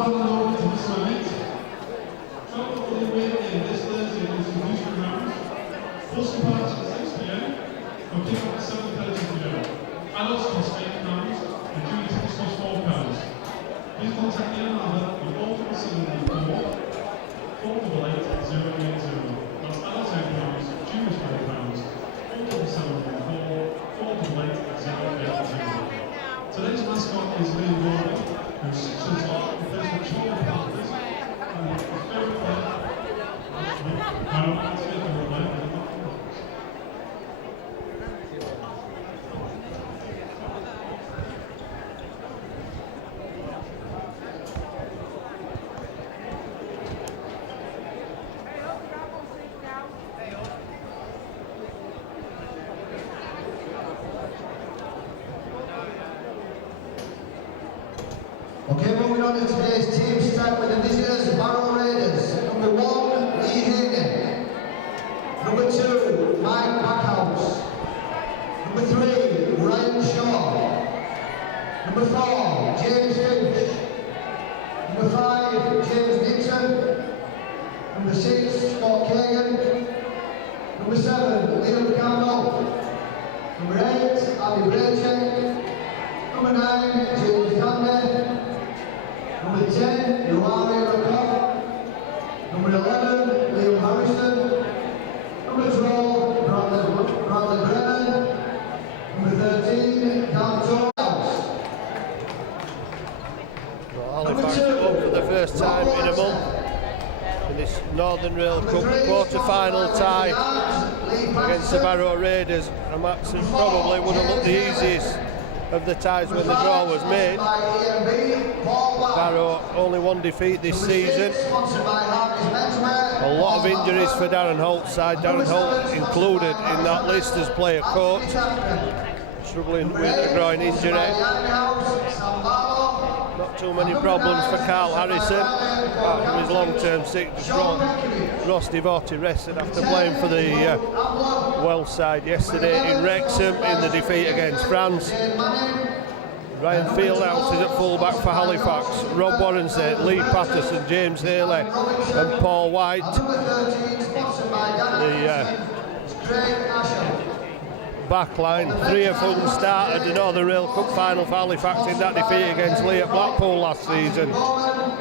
final note to this event. Travel for the away game this Thursday against the Houston Rounds. Bus departs at 6 p.m. and pick up at 7:30 p.m. Adults cost £8 and junior tickets cost £4. Please contact the number of 4774 488 080. That's adults £8, juniors £4, 4774 488 080. Today's mascot is Liam Gordon, who's 6 foot tall, who plays for the Panthers, and his favourite player, Barrow Raiders, Okay, moving on to today's team, start with the visitors, Barrow Raiders. Number 1, Lee Haney. Number 2, Mike Backhouse. Number 3, Ryan Shaw. Number 4, James Finch. Number 5, James Nixon. Number 6, Scott Kagan. Number 7, Liam Campbell. Number 8, Andy Braycheck. Number 9, James Dandy. Number 10, Yohane Rakov. Number 11, Liam Harrison. Number 12, Bradley Brennan. Number 13, Dan Torres. Halifax up for the first time in a month in this Northern Rail Cup quarter-final tie against the Barrow Raiders, and that's probably would have looked the easiest of the ties when the draw was made. Barrow only one defeat this season. A lot of injuries for Darren Holt's side. Darren Holt included in that list as player coach, struggling with a groin injury. Not too many problems for Carl Harrison, apart from his long-term sickness. Ross Devotti rested after playing for the Welsh side yesterday in Wrexham in the defeat against France. Ryan Fieldhouse is at fullback for Halifax. Rob Warrenstead, Lee Patterson, James Haley and Paul White. Back line, 3 of whom started the Northern Rail Cup final for Halifax in that defeat against Lee at Blackpool last season.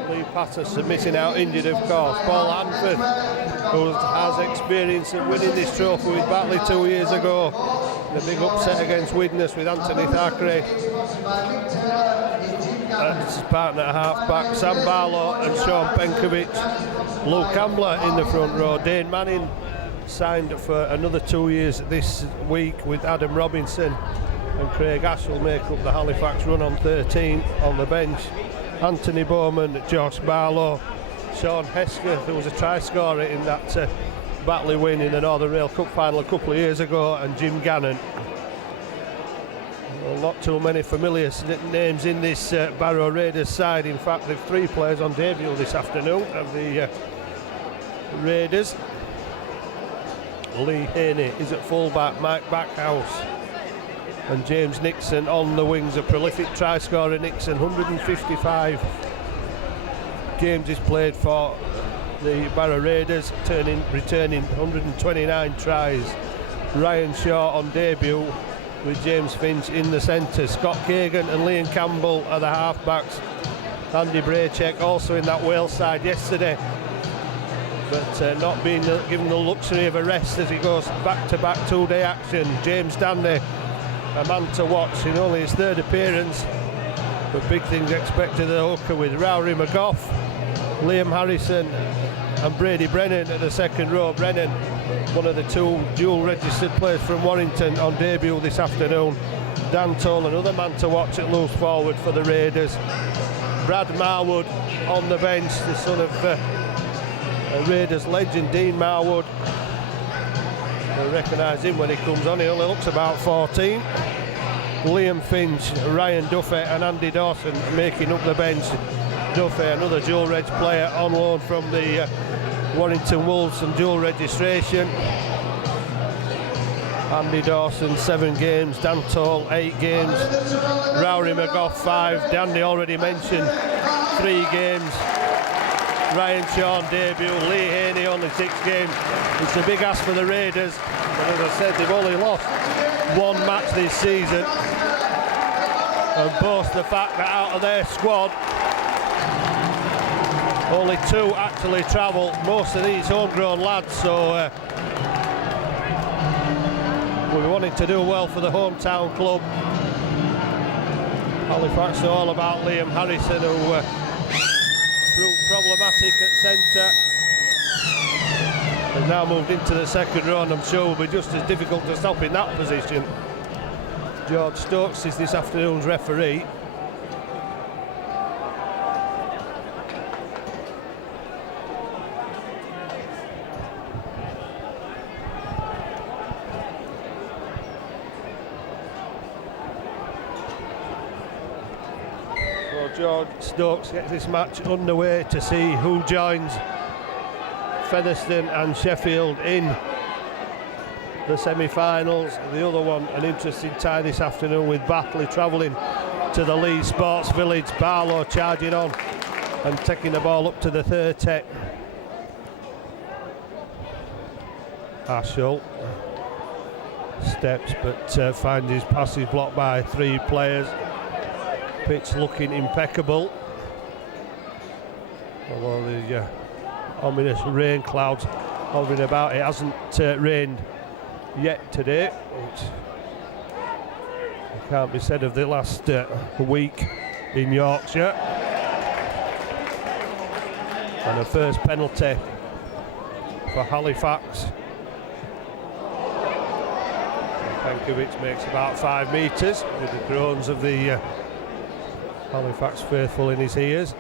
Lee Patterson missing out injured, of course. Paul Hanford, who has experience of winning this trophy with Batley 2 years ago. The big upset against Widnes with Anthony Thackeray. His partner at half-back, Sam Barlow and Sean Penkovic. Luke Ambler in the front row. Dane Manning signed for another 2 years this week with Adam Robinson, and Craig Ash will make up the Halifax run on 13 on the bench. Anthony Bowman, Josh Barlow, Sean Hesker, who was a try scorer in that Batley win in the Northern Rail Cup final a couple of years ago, and Jim Gannon. Well, not too many familiar names in this Barrow Raiders side. In fact, they've 3 players on debut this afternoon of the Raiders. Lee Haney is at fullback, Mike Backhouse and James Nixon on the wings. A prolific try scorer, Nixon, 155 games he's played for the Barrow Raiders, returning 129 tries. Ryan Shaw on debut with James Finch in the centre. Scott Kagan and Liam Campbell are the halfbacks. Andy Braycheck also in that Wales side yesterday, but not being given the luxury of a rest as he goes back-to-back 2-day action. James Dandy, a man to watch in only his 3rd appearance, but big things expected at the hooker with Rory McGough, Liam Harrison and Brady Brennan at the second row. Brennan, one of the 2 dual registered players from Warrington, on debut this afternoon. Dan Toll, another man to watch at loose forward for the Raiders. Brad Marwood on the bench, the son of Raiders legend Dean Marwood. You'll recognise him when he comes on. He only looks about 14. Liam Finch, Ryan Duffy and Andy Dawson making up the bench. Duffy, another dual reg player on loan from the Warrington Wolves and dual registration. Andy Dawson 7 games, Dan Toll 8 games, Rory McGough 5, Dandy already mentioned 3 games. Ryan Shawn debut, Lee Haney only 6 games. It's a big ask for the Raiders, but as I said, they've only lost 1 match this season, and boast the fact that out of their squad only 2 actually travel, most of these homegrown lads, so we're wanting to do well for the hometown club. Halifax are all about Liam Harrison, who proved problematic at centre. Has now moved into the second row, and I'm sure will be just as difficult to stop in that position. George Stokes is this afternoon's referee. George Stokes gets this match underway to see who joins Featherstone and Sheffield in the semi-finals. The other one, an interesting tie this afternoon with Batley travelling to the Leeds Sports Village. Barlow charging on and taking the ball up to the 30. Ashall steps but finds his passage blocked by 3 players. Pitch looking impeccable, although the ominous rain clouds hovering about. It hasn't rained yet today, which can't be said of the last week in Yorkshire. And a first penalty for Halifax. Penkovic makes about 5 metres with the groans of the Halifax faithful in his ears,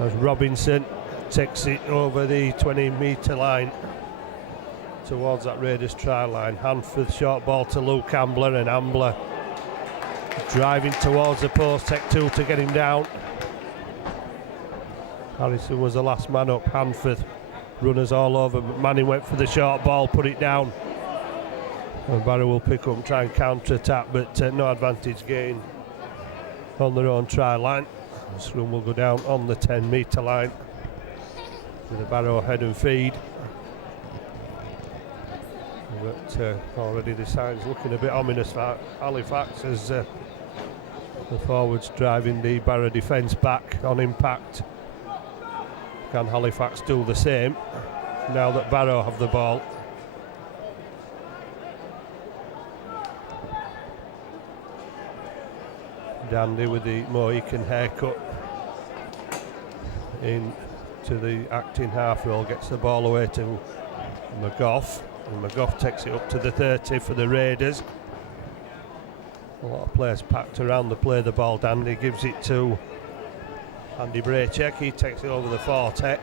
as Robinson takes it over the 20-metre line towards that Raiders try line. Hanford short ball to Luke Ambler, and Ambler driving towards the post, take 2 to get him down. Harrison was the last man up. Hanford runners all over, but Manning went for the short ball, put it down, and Barrow will pick up and try and counter attack, but no advantage gained on their own try line. This run will go down on the 10-metre line with a Barrow head and feed. But already the signs looking a bit ominous for Halifax as the forwards driving the Barrow defence back on impact. Can Halifax do the same now that Barrow have the ball? Dandy with the Mohican haircut into the acting half roll, gets the ball away to McGough, and McGough takes it up to the 30 for the Raiders. A lot of players packed around the play the ball. Dandy gives it to Andy Braycheck, he takes it over the 40.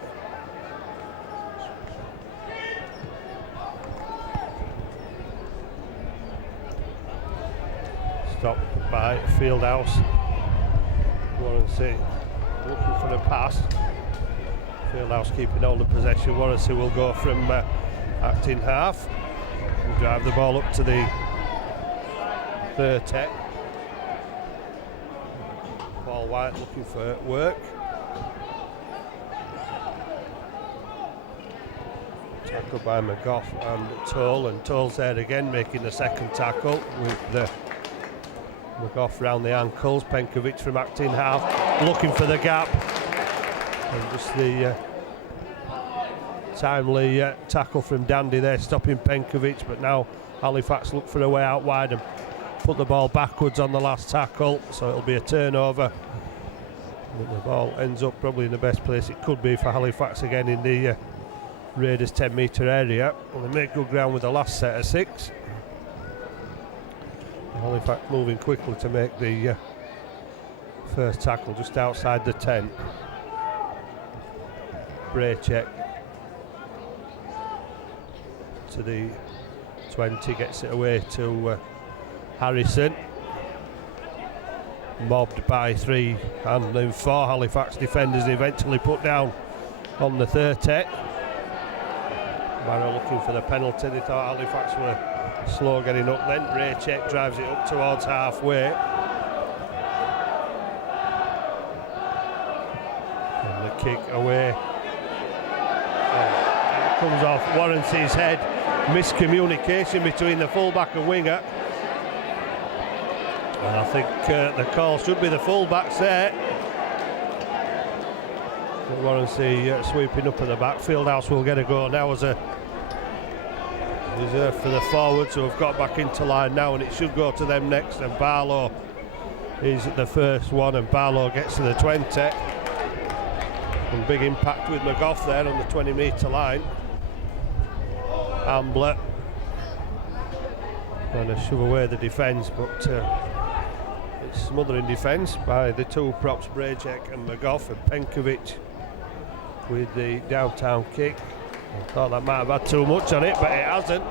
Stopped by Fieldhouse. Warranty looking for the pass. Fieldhouse keeping all the possession. Warranty will go from acting half and drive the ball up to the 30. Paul White looking for work. Tackled by McGough and Toll, and Toll's there again making the second tackle with the McGough round the ankles. Penkovic from acting half looking for the gap, and just the timely tackle from Dandy there stopping Penkovic, but now Halifax look for a way out wide and put the ball backwards on the last tackle, so it'll be a turnover. But the ball ends up probably in the best place it could be for Halifax again in the Raiders 10-metre area, and they make good ground with the last set of 6. Halifax moving quickly to make the first tackle just outside the 10. Braycheck to the 20, gets it away to Harrison. Mobbed by 3 and then 4 Halifax defenders, eventually put down on the 30. Barrow looking for the penalty. They thought Halifax were slow getting up then. Braycheck drives it up towards halfway. kick away. It comes off Warrency's head. Miscommunication between the fullback and winger. And I think the call should be the fullbacks there. Warrency sweeping up at the back. Fieldhouse will get a go now as a reserve for the forwards who have got back into line now, and it should go to them next. And Barlow is the first one, and Barlow gets to the 20. And big impact with McGough there on the 20-metre line. Ambler trying to shove away the defence, but it's smothering defence by the two props, Brajek and McGough, and Penkovic with the downtown kick. I thought that might have had too much on it, but it hasn't.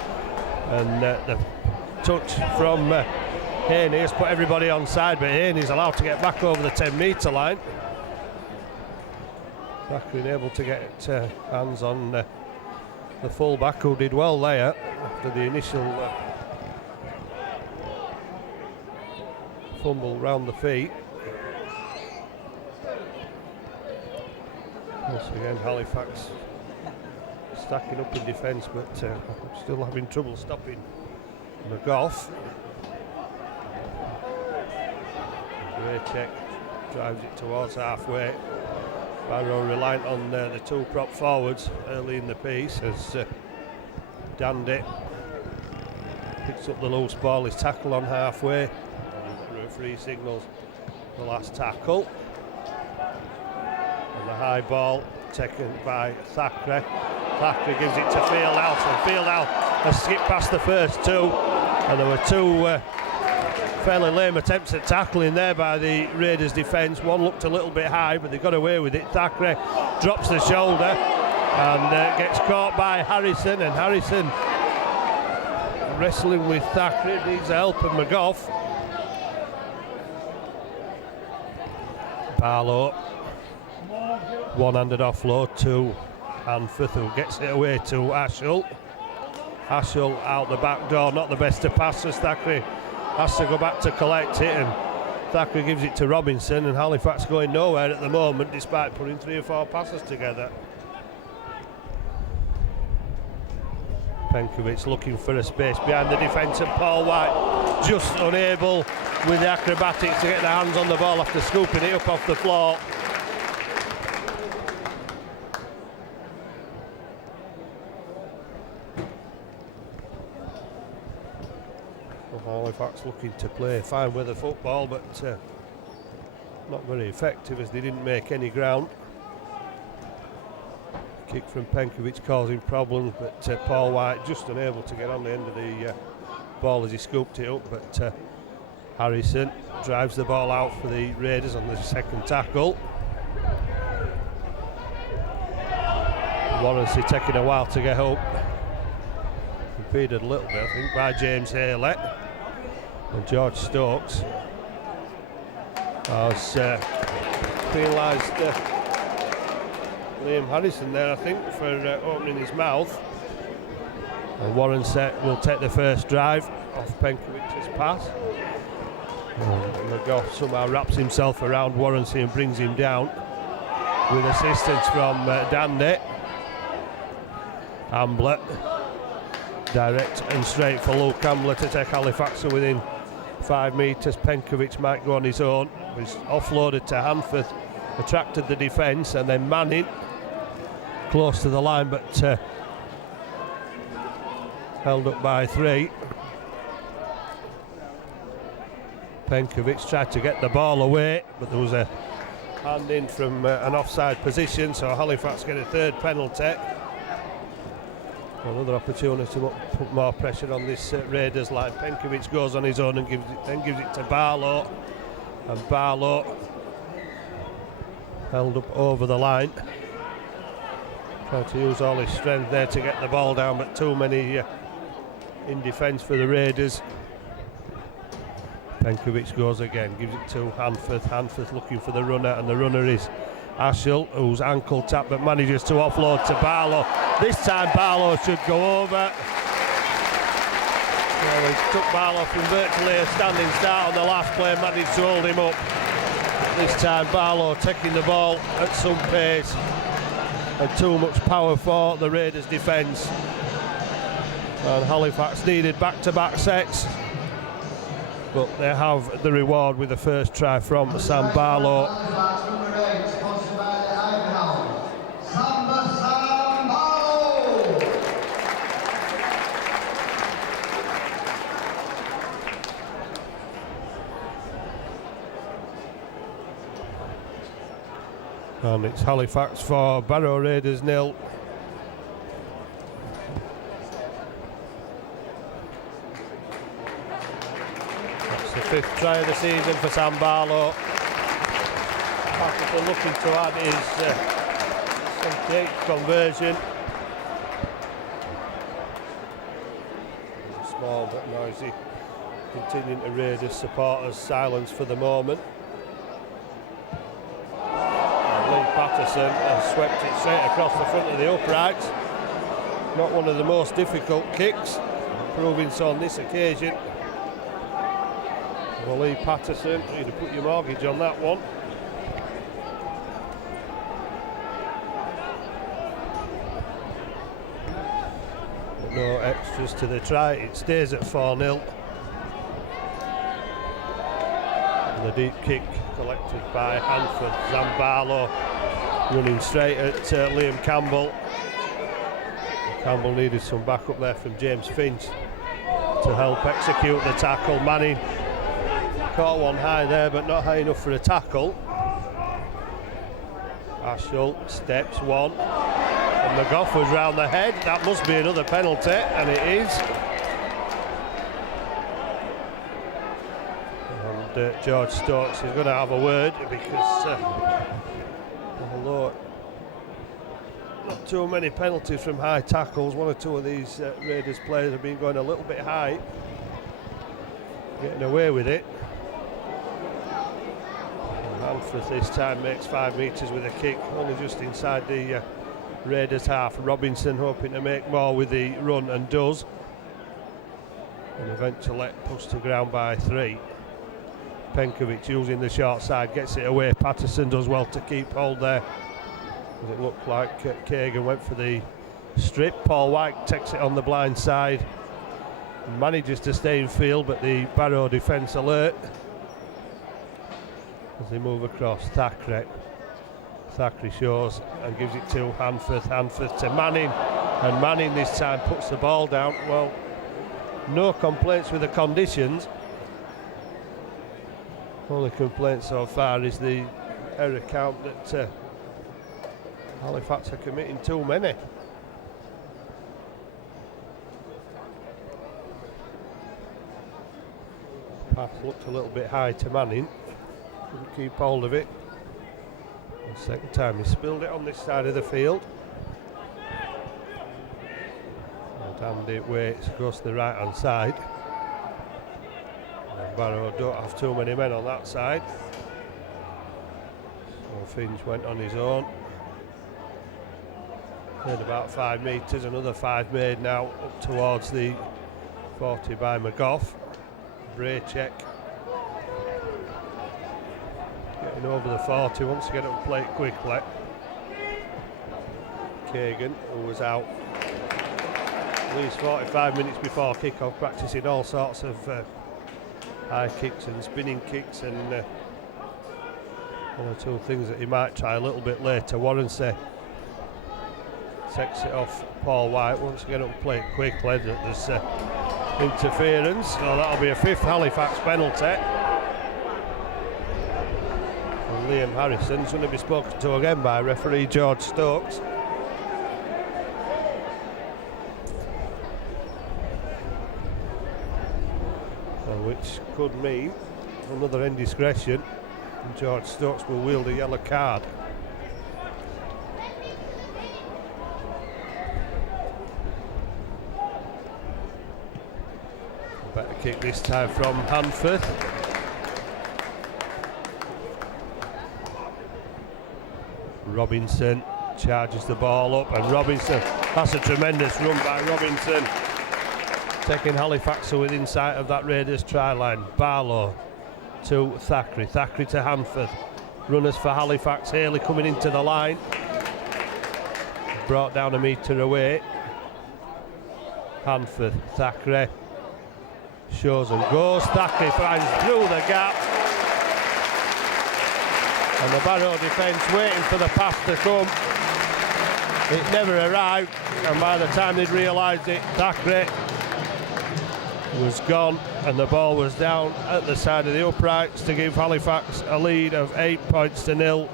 And the touch from Haney has put everybody on side, but Haney's allowed to get back over the 10-metre line. Thackeray able to get hands on the full-back, who did well there after the initial fumble round the feet. Once again, Halifax stacking up in defence, but still having trouble stopping McGough. Braycheck drives it towards halfway. Barrow reliant on the two prop forwards early in the piece as Dandy picks up the loose ball. His tackle on halfway. And the referee signals the last tackle. And the high ball taken by Thackeray. Thackeray gives it to Fieldhouse, and Fieldhouse has skipped past the first two, and there were two fairly lame attempts at tackling there by the Raiders defence. One looked a little bit high, but they got away with it. Thackeray drops the shoulder and gets caught by Harrison, and Harrison wrestling with Thackeray, needs help, and McGough. Barlow, one-handed offload to Hanforth, who gets it away to Ashall. Ashall out the back door, not the best of passes. Thackeray has to go back to collect it, and Thackeray gives it to Robinson, and Halifax going nowhere at the moment despite putting 3 or 4 passes together. Penkovic looking for a space behind the defence, and Paul White just unable with the acrobatics to get their hands on the ball after scooping it up off the floor. Halifax looking to play fine weather football, but not very effective as they didn't make any ground. Kick from Penkovic causing problems, but Paul White just unable to get on the end of the ball as he scooped it up. But Harrison drives the ball out for the Raiders on the second tackle. Warrency taking a while to get up. Impeded a little bit, I think, by James Haley. And George Stokes has penalised Liam Harrison there, I think, for opening his mouth. And Warrency will take the first drive off Penkovic's pass. McGough somehow wraps himself around Warrency and brings him down with assistance from Dandy. Ambler, direct and straight for Luke Ambler to take Halifax within 5 metres. Penkovic might go on his own. He's offloaded to Hanforth, attracted the defence, and then Manning close to the line, but held up by 3. Penkovic tried to get the ball away, but there was a hand in from an offside position, so Halifax get a 3rd penalty. Another opportunity to put more pressure on this Raiders line. Penkovic goes on his own and gives it to Barlow, and Barlow held up over the line. Trying to use all his strength there to get the ball down, but too many in defence for the Raiders. Penkovic goes again, gives it to Hanforth. Hanforth looking for the runner, and the runner is Ashall, whose ankle tap but manages to offload to Barlow. This time Barlow should go over. Well, he took Barlow from virtually a standing start on the last play, managed to hold him up. this time. Barlow taking the ball at some pace and too much power for the Raiders defence. And Halifax needed back-to-back sets, but they have the reward with the first try from Sam Barlow. And it's Halifax 4, Barrow Raiders 0. That's the 5th try of the season for Sam Barlow. What they're looking to add is some kick conversion. Small but noisy. Continuing to Raiders supporters silence for the moment. Patterson has swept it straight across the front of the uprights. Not one of the most difficult kicks, proving so on this occasion. Well, Lee Patterson, you'd have put your mortgage on that one. But no extras to the try, it stays at 4-0. And the deep kick collected by Hanford. Zambarlo running straight at Liam Campbell. Campbell needed some backup there from James Finch to help execute the tackle. Manning caught one high there, but not high enough for a tackle. Ashall steps one, and McGough was round the head. That must be another penalty, and it is. And George Stokes is going to have a word because although not too many penalties from high tackles, one or two of these Raiders players have been going a little bit high, getting away with it. Hanford this time makes 5 metres with a kick, only just inside the Raiders half. Robinson hoping to make more with the run and does, and eventually pushed to ground by 3. Penkovic using the short side, gets it away. Patterson does well to keep hold there. It looked like Kagan went for the strip. Paul White takes it on the blind side, manages to stay in field, but the Barrow defence alert as they move across. Thackeray shows and gives it to Hanford to Manning, and Manning this time puts the ball down. Well, no complaints with the conditions. Only complaint so far is the error count that Halifax are committing too many. Pass looked a little bit high to Manning, couldn't keep hold of it. The second time he spilled it on this side of the field. And Andy waits, goes to the right hand side. Barrow don't have too many men on that side, so Finch went on his own. Made about 5 metres, another 5 made now up towards the 40 by McGough. Braycheck getting over the 40, wants to get up and play it quickly. Kagan, who was out at least 45 minutes before kick-off, practising all sorts of high kicks and spinning kicks and one or two things that he might try a little bit later. Warrensey takes it off Paul White, wants to get up and play it quickly. There's interference, so that'll be a 5th Halifax penalty. And Liam Harrison's going to be spoken to again by referee George Stokes. Which could mean another indiscretion, and George Stokes will wield a yellow card. Better kick this time from Hanford. Robinson charges the ball up, and Robinson, that's a tremendous run by Robinson, taking Halifax to within sight of that Raiders try line. Barlow to Thackeray to Hanford. runners for Halifax. Haley coming into the line. Brought down a metre away. Hand for Thackeray. Shows and goes. Thackeray finds through the gap. And the Barrow defence waiting for the pass to come. It never arrived, and by the time they'd realised it, Thackeray was gone and the ball was down at the side of the uprights to give Halifax a lead of 8 points to 0.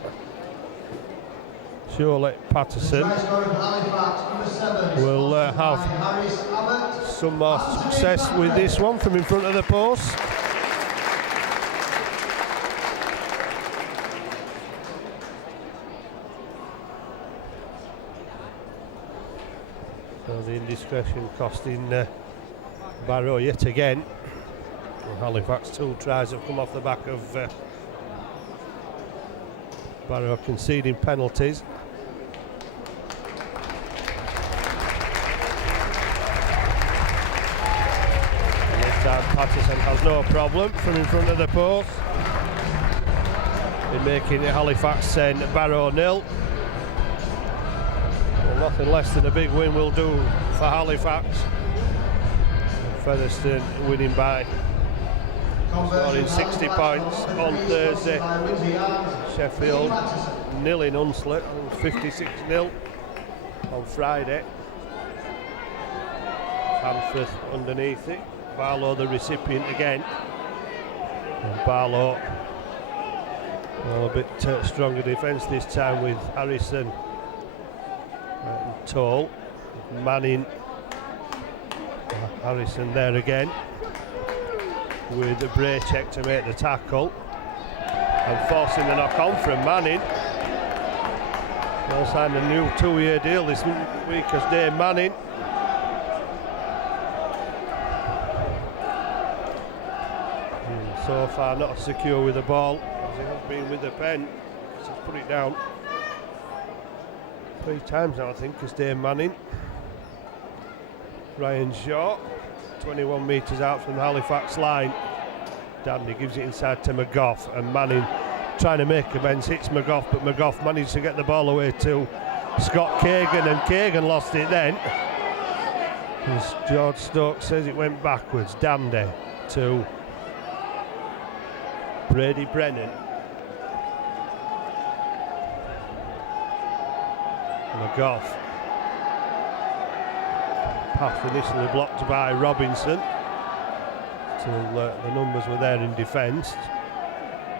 Surely Patterson will have some more success with this one from in front of the post. So the indiscretion costing Barrow yet again. Well, Halifax 2 tries have come off the back of Barrow conceding penalties. And this time Patterson has no problem from in front of the post in making it Halifax 10, Barrow 0. Well, nothing less than a big win will do for Halifax. Featherstone winning by scoring 60 points on Thursday. Sheffield nilling Hunslet, 56-0 on Friday. Hanforth underneath it. Barlow the recipient again. And Barlow a bit stronger defence this time with Harrison and Toll. Manning. Harrison there again with a Bray check to make the tackle and forcing the knock on from Manning. They'll sign a new 2-year deal this week as Dave Manning. So far not secure with the ball as he has been with the pen. He's put it down 3 times now I think as Dave Manning. Ryan Shaw, 21 metres out from the Halifax line. Dandy gives it inside to McGough, and Manning trying to make amends, hits McGough, but McGough managed to get the ball away to Scott Kagan, and Kagan lost it then. As George Stokes says, it went backwards. Dandy to Brady Brennan. McGough. Path initially blocked by Robinson till the numbers were there in defence.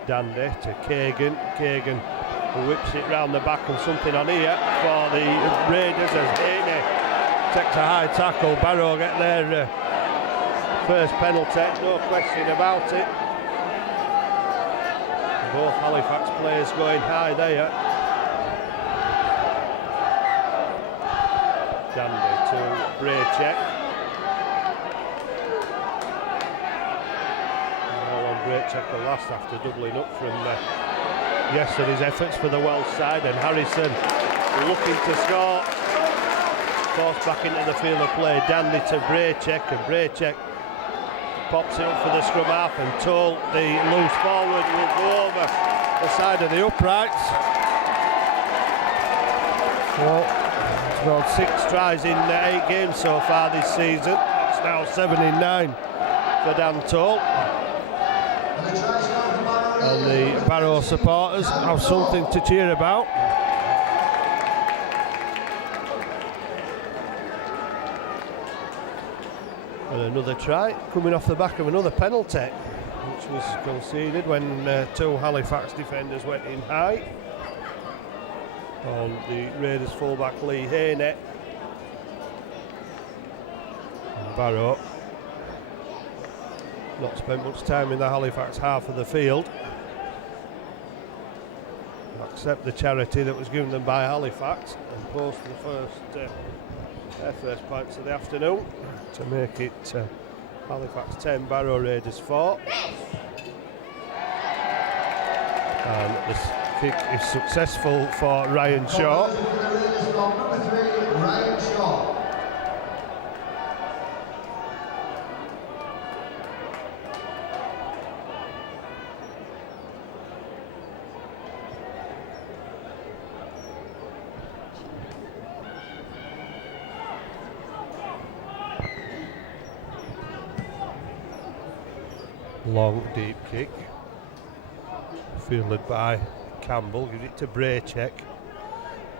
Dandy to Kagan. Kagan whips it round the back and something on here for the Raiders as Haney takes a high tackle. Barrow get their first penalty, no question about it. Both Halifax players going high there. Dandy to Braycheck. All on Braycheck the last after doubling up from yesterday's efforts for the Welsh side, and Harrison looking to score. Forced back into the field of play. Dandy to Braycheck, and Braycheck pops it up for the scrum half, and Toll, the loose forward, will go over the side of the uprights. Well, scored 6 tries in 8 games so far this season. It's now 7 in 9 for Dan Toll. And the Barrow supporters have something to cheer about. And another try coming off the back of another penalty, which was conceded when 2 Halifax defenders went in high on the Raiders fullback Lee Haney. And Barrow not spent much time in the Halifax half of the field. Accept the charity that was given them by Halifax and post their first points of the afternoon to make it Halifax 10, Barrow Raiders 4. And this kick is successful for Ryan Shaw. Long deep kick, fielded by Campbell, gives it to Braycheck.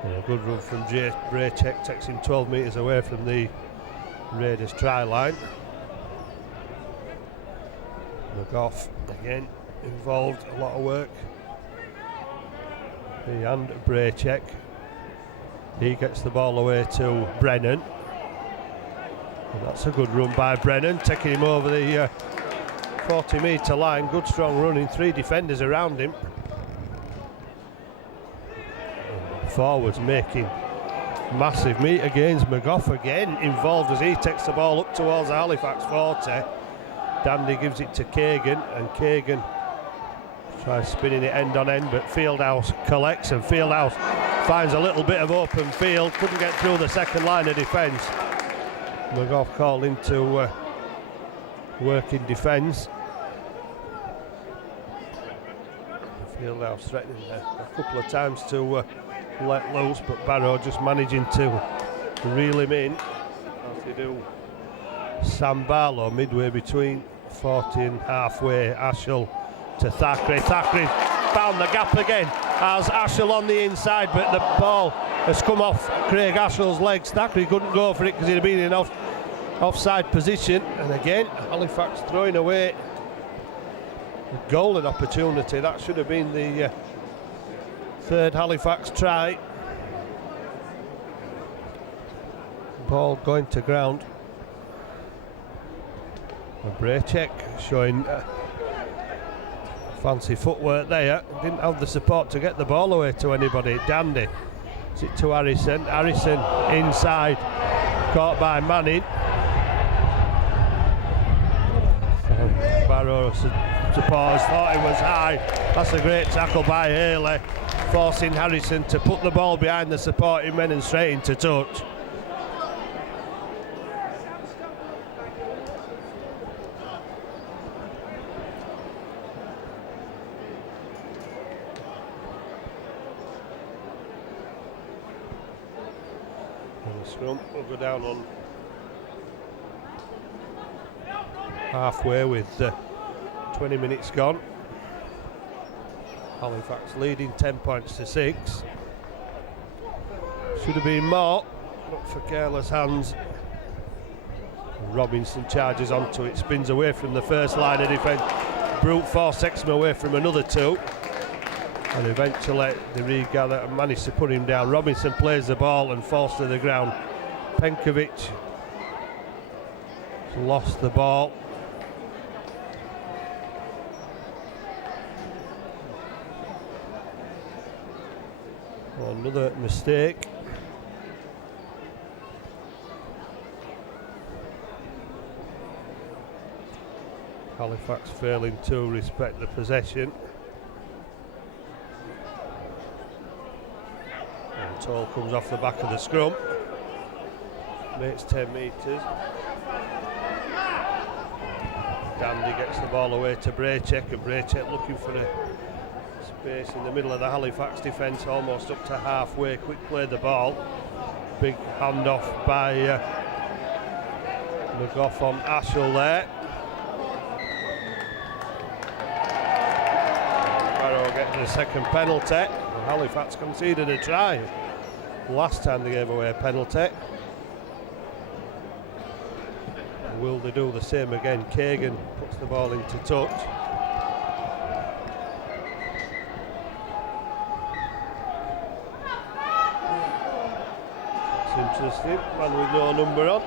And a good run from Braycheck, takes him 12 metres away from the Raiders try line. McGough again involved, a lot of work. He and Braycheck. He gets the ball away to Brennan. And that's a good run by Brennan, taking him over the 40 metre line. Good strong running, 3 defenders around him. Forwards making massive meter gains. McGough again involved as he takes the ball up towards the Halifax 40. Dandy gives it to Kagan, and Kagan tries spinning it end on end, but Fieldhouse collects, and Fieldhouse finds a little bit of open field, couldn't get through the second line of defence. McGough called into work in defence. Fieldhouse threatening a couple of times to let loose, but Barrow just managing to reel him in, as they do Sam Barlow midway between 40 and halfway. Ashell to Thackeray. Thackeray found the gap again as Ashell on the inside, but the ball has come off Craig Ashell's legs. Thackeray couldn't go for it because he'd have been in offside position, and again Halifax throwing away a golden opportunity. That should have been the third Halifax try. Ball going to ground. Braycheck showing fancy footwork there. Didn't have the support to get the ball away to anybody. Dandy. Is it to Harrison? Harrison inside. Caught by Manning. Barrow supporters thought it was high. That's a great tackle by Haley, forcing Harrison to put the ball behind the supporting men and straight into touch. And the scrum will go down on halfway with 20 minutes gone. Halifax leading 10 points to 6. Should have been more, but for careless hands. Robinson charges onto it, spins away from the first line of defence. Brute force takes him away from another 2. And eventually they regather and manage to put him down. Robinson plays the ball and falls to the ground. Penkovic lost the ball. Another mistake. Halifax failing to respect the possession. And Toll comes off the back of the scrum. Makes 10 metres. Dandy gets the ball away to Braycheck, and Braycheck looking for a space in the middle of the Halifax defence, almost up to halfway. Quick play the ball. Big handoff by McGough on Ashell there. Barrow getting a second penalty. Halifax conceded a try last time they gave away a penalty. Will they do the same again? Kagan puts the ball into touch. Interesting, man with no number on.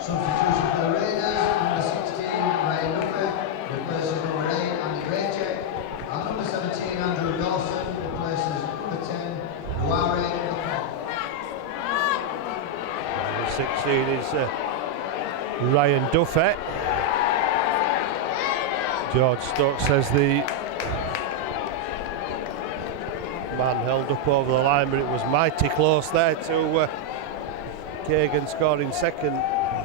Substitution for the Raiders, number 16, Ryan Duffy, replaces number 8, Andy Braycheck, and number 17, Andrew Dawson, replaces number 10, Ruare Laporte. Number 16 is Ryan Duffy. George Stokes says the man held up over the line, but it was mighty close there to Kagan scoring second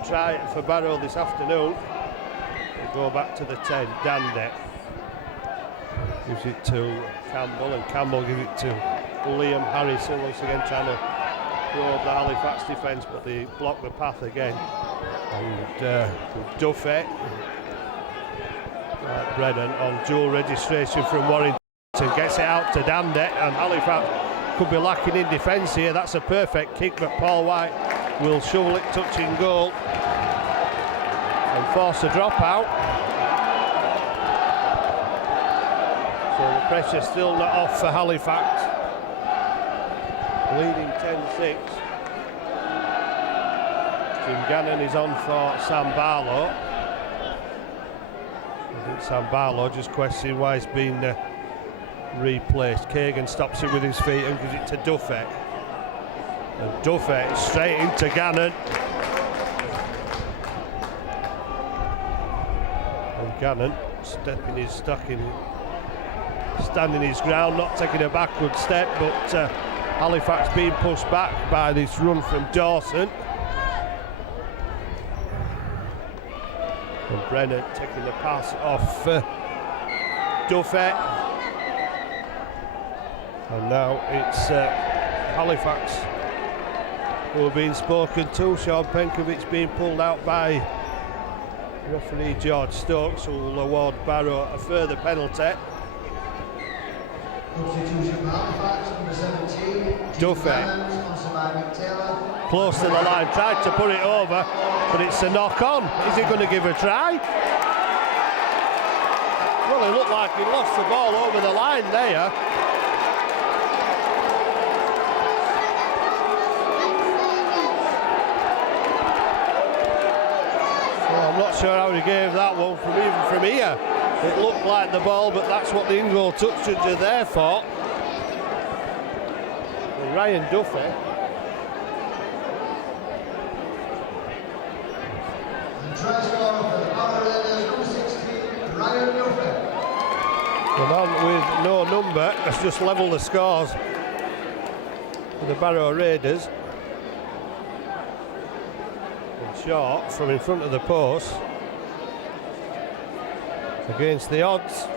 try for Barrow this afternoon. We go back to the 10. Dandy gives it to Campbell, and Campbell gives it to Liam Harrison, once again trying to probe the Halifax defence, but they block the path again. And Duffy Brennan on dual registration from Warrington gets it out to Dandy, and Halifax could be lacking in defence here. That's a perfect kick, but Paul White will shovel it touching goal and force a drop out. So the pressure's still not off for Halifax, leading 10-6. Jim Gannon is on for Sam Barlow. I think Sam Barlow just questioning why he's been replaced. Kagan stops it with his feet and gives it to Duffy. And Duffy straight into Gannon. And Gannon standing his ground, not taking a backward step, but Halifax being pushed back by this run from Dawson. And Brennan taking the pass off Duffy. And now it's Halifax who are being spoken to. Sean Penkovic being pulled out by referee George Stokes, who will award Barrow a further penalty. Substitution for Halifax, number 17. Duffy, close to the line, tried to put it over, but it's a knock on. Is he going to give a try? Well, it looked like he lost the ball over the line there. Well, I'm not sure how he gave that one even from here. It looked like the ball, but that's what the in-goal touches are there for. And Ryan Duffy. And try scorer for the Barrow Raiders, number 16, Ryan Duffy. The man with no number has just levelled the scores for the Barrow Raiders. And short from in front of the post. Against the odds,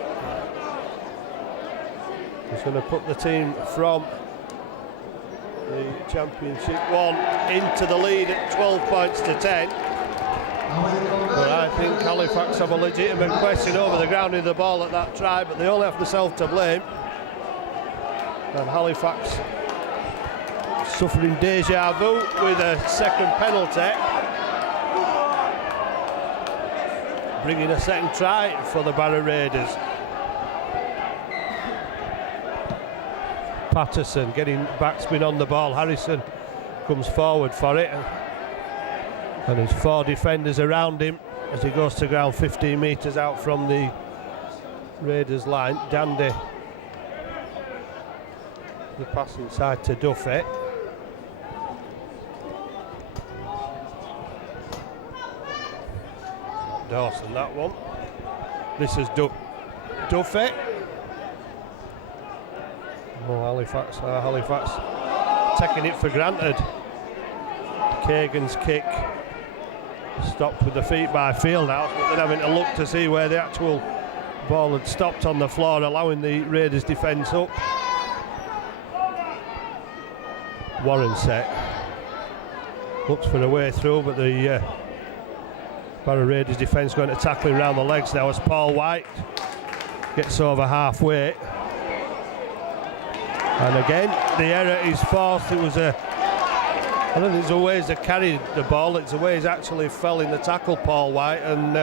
he's going to put the team from the Championship 1 into the lead at 12 points to 10. But I think Halifax have a legitimate question over the grounding of the ball at that try, but they only have themselves to blame. And Halifax suffering deja vu with a second penalty, bringing a second try for the Barrow Raiders. Patterson getting backspin on the ball. Harrison comes forward for it, and there's 4 defenders around him as he goes to ground 15 metres out from the Raiders line. Dandy, the pass inside to Duffy. Dawson, that one. This is Duffy. Oh, Halifax taking it for granted. Kagan's kick stopped with the feet by Fieldhouse, but then having to look to see where the actual ball had stopped on the floor, allowing the Raiders defence up. Warren set. Looks for a way through, but the Barrow Raiders defence going to tackle him around the legs now as Paul White gets over halfway. And again, the error is forced. It was I don't think there's a way to carry the ball. It's a way he's actually fell in the tackle, Paul White, and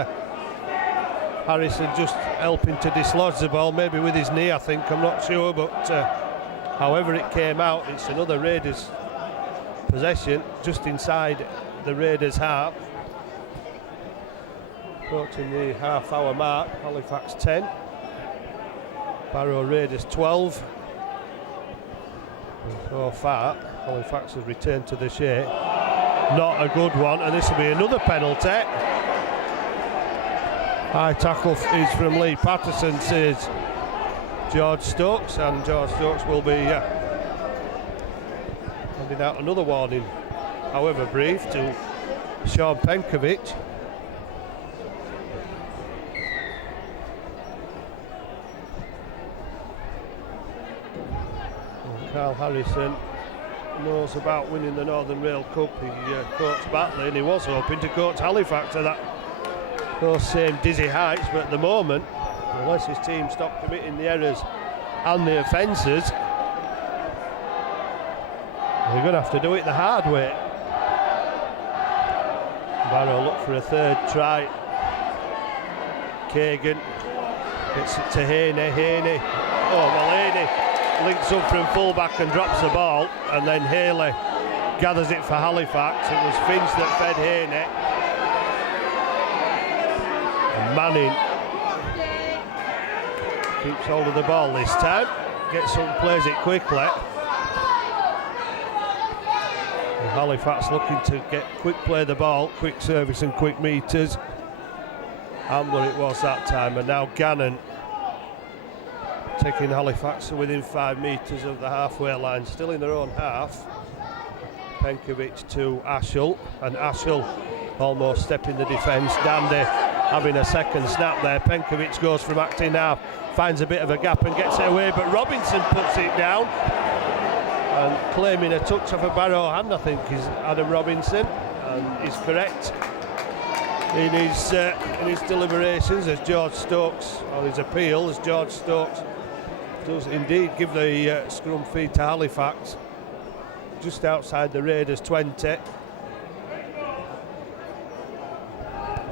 Harrison just helping to dislodge the ball, maybe with his knee, I think. I'm not sure, but however it came out, it's another Raiders possession just inside the Raiders' half. Approaching the half-hour mark. Halifax 10, Barrow Raiders 12. And so far, Halifax has returned to the Shay. Not a good one, and this will be another penalty. High tackle is from Lee Patterson, says George Stokes, and George Stokes will be handing out another warning, however brief, to Sean Penkovic. Carl Harrison knows about winning the Northern Rail Cup. He coached Batley, and he was hoping to coach Halifax to that those same dizzy heights, but at the moment, unless his team stop committing the errors and the offences, they're going to have to do it the hard way. Barrow look for a third try. Kagan gets it to Haney. Oh well, Haney links up from fullback and drops the ball, and then Haley gathers it for Halifax. It was Finch that fed Haney. And Manning keeps hold of the ball this time. Gets up and plays it quickly. And Halifax looking to get quick play the ball, quick service and quick meters. Ambler it was that time, and now Gannon taking Halifax to within 5 metres of the halfway line, still in their own half. Penkovic to Ashell, and Ashell almost stepping the defence. Dandy having a second snap there. Penkovic goes from acting half, finds a bit of a gap and gets it away, but Robinson puts it down, and claiming a touch off a Barrow hand, I think, is Adam Robinson, and he's correct in his deliberations, as George Stokes, or his appeal, as George Stokes does indeed give the scrum feed to Halifax just outside the Raiders 20.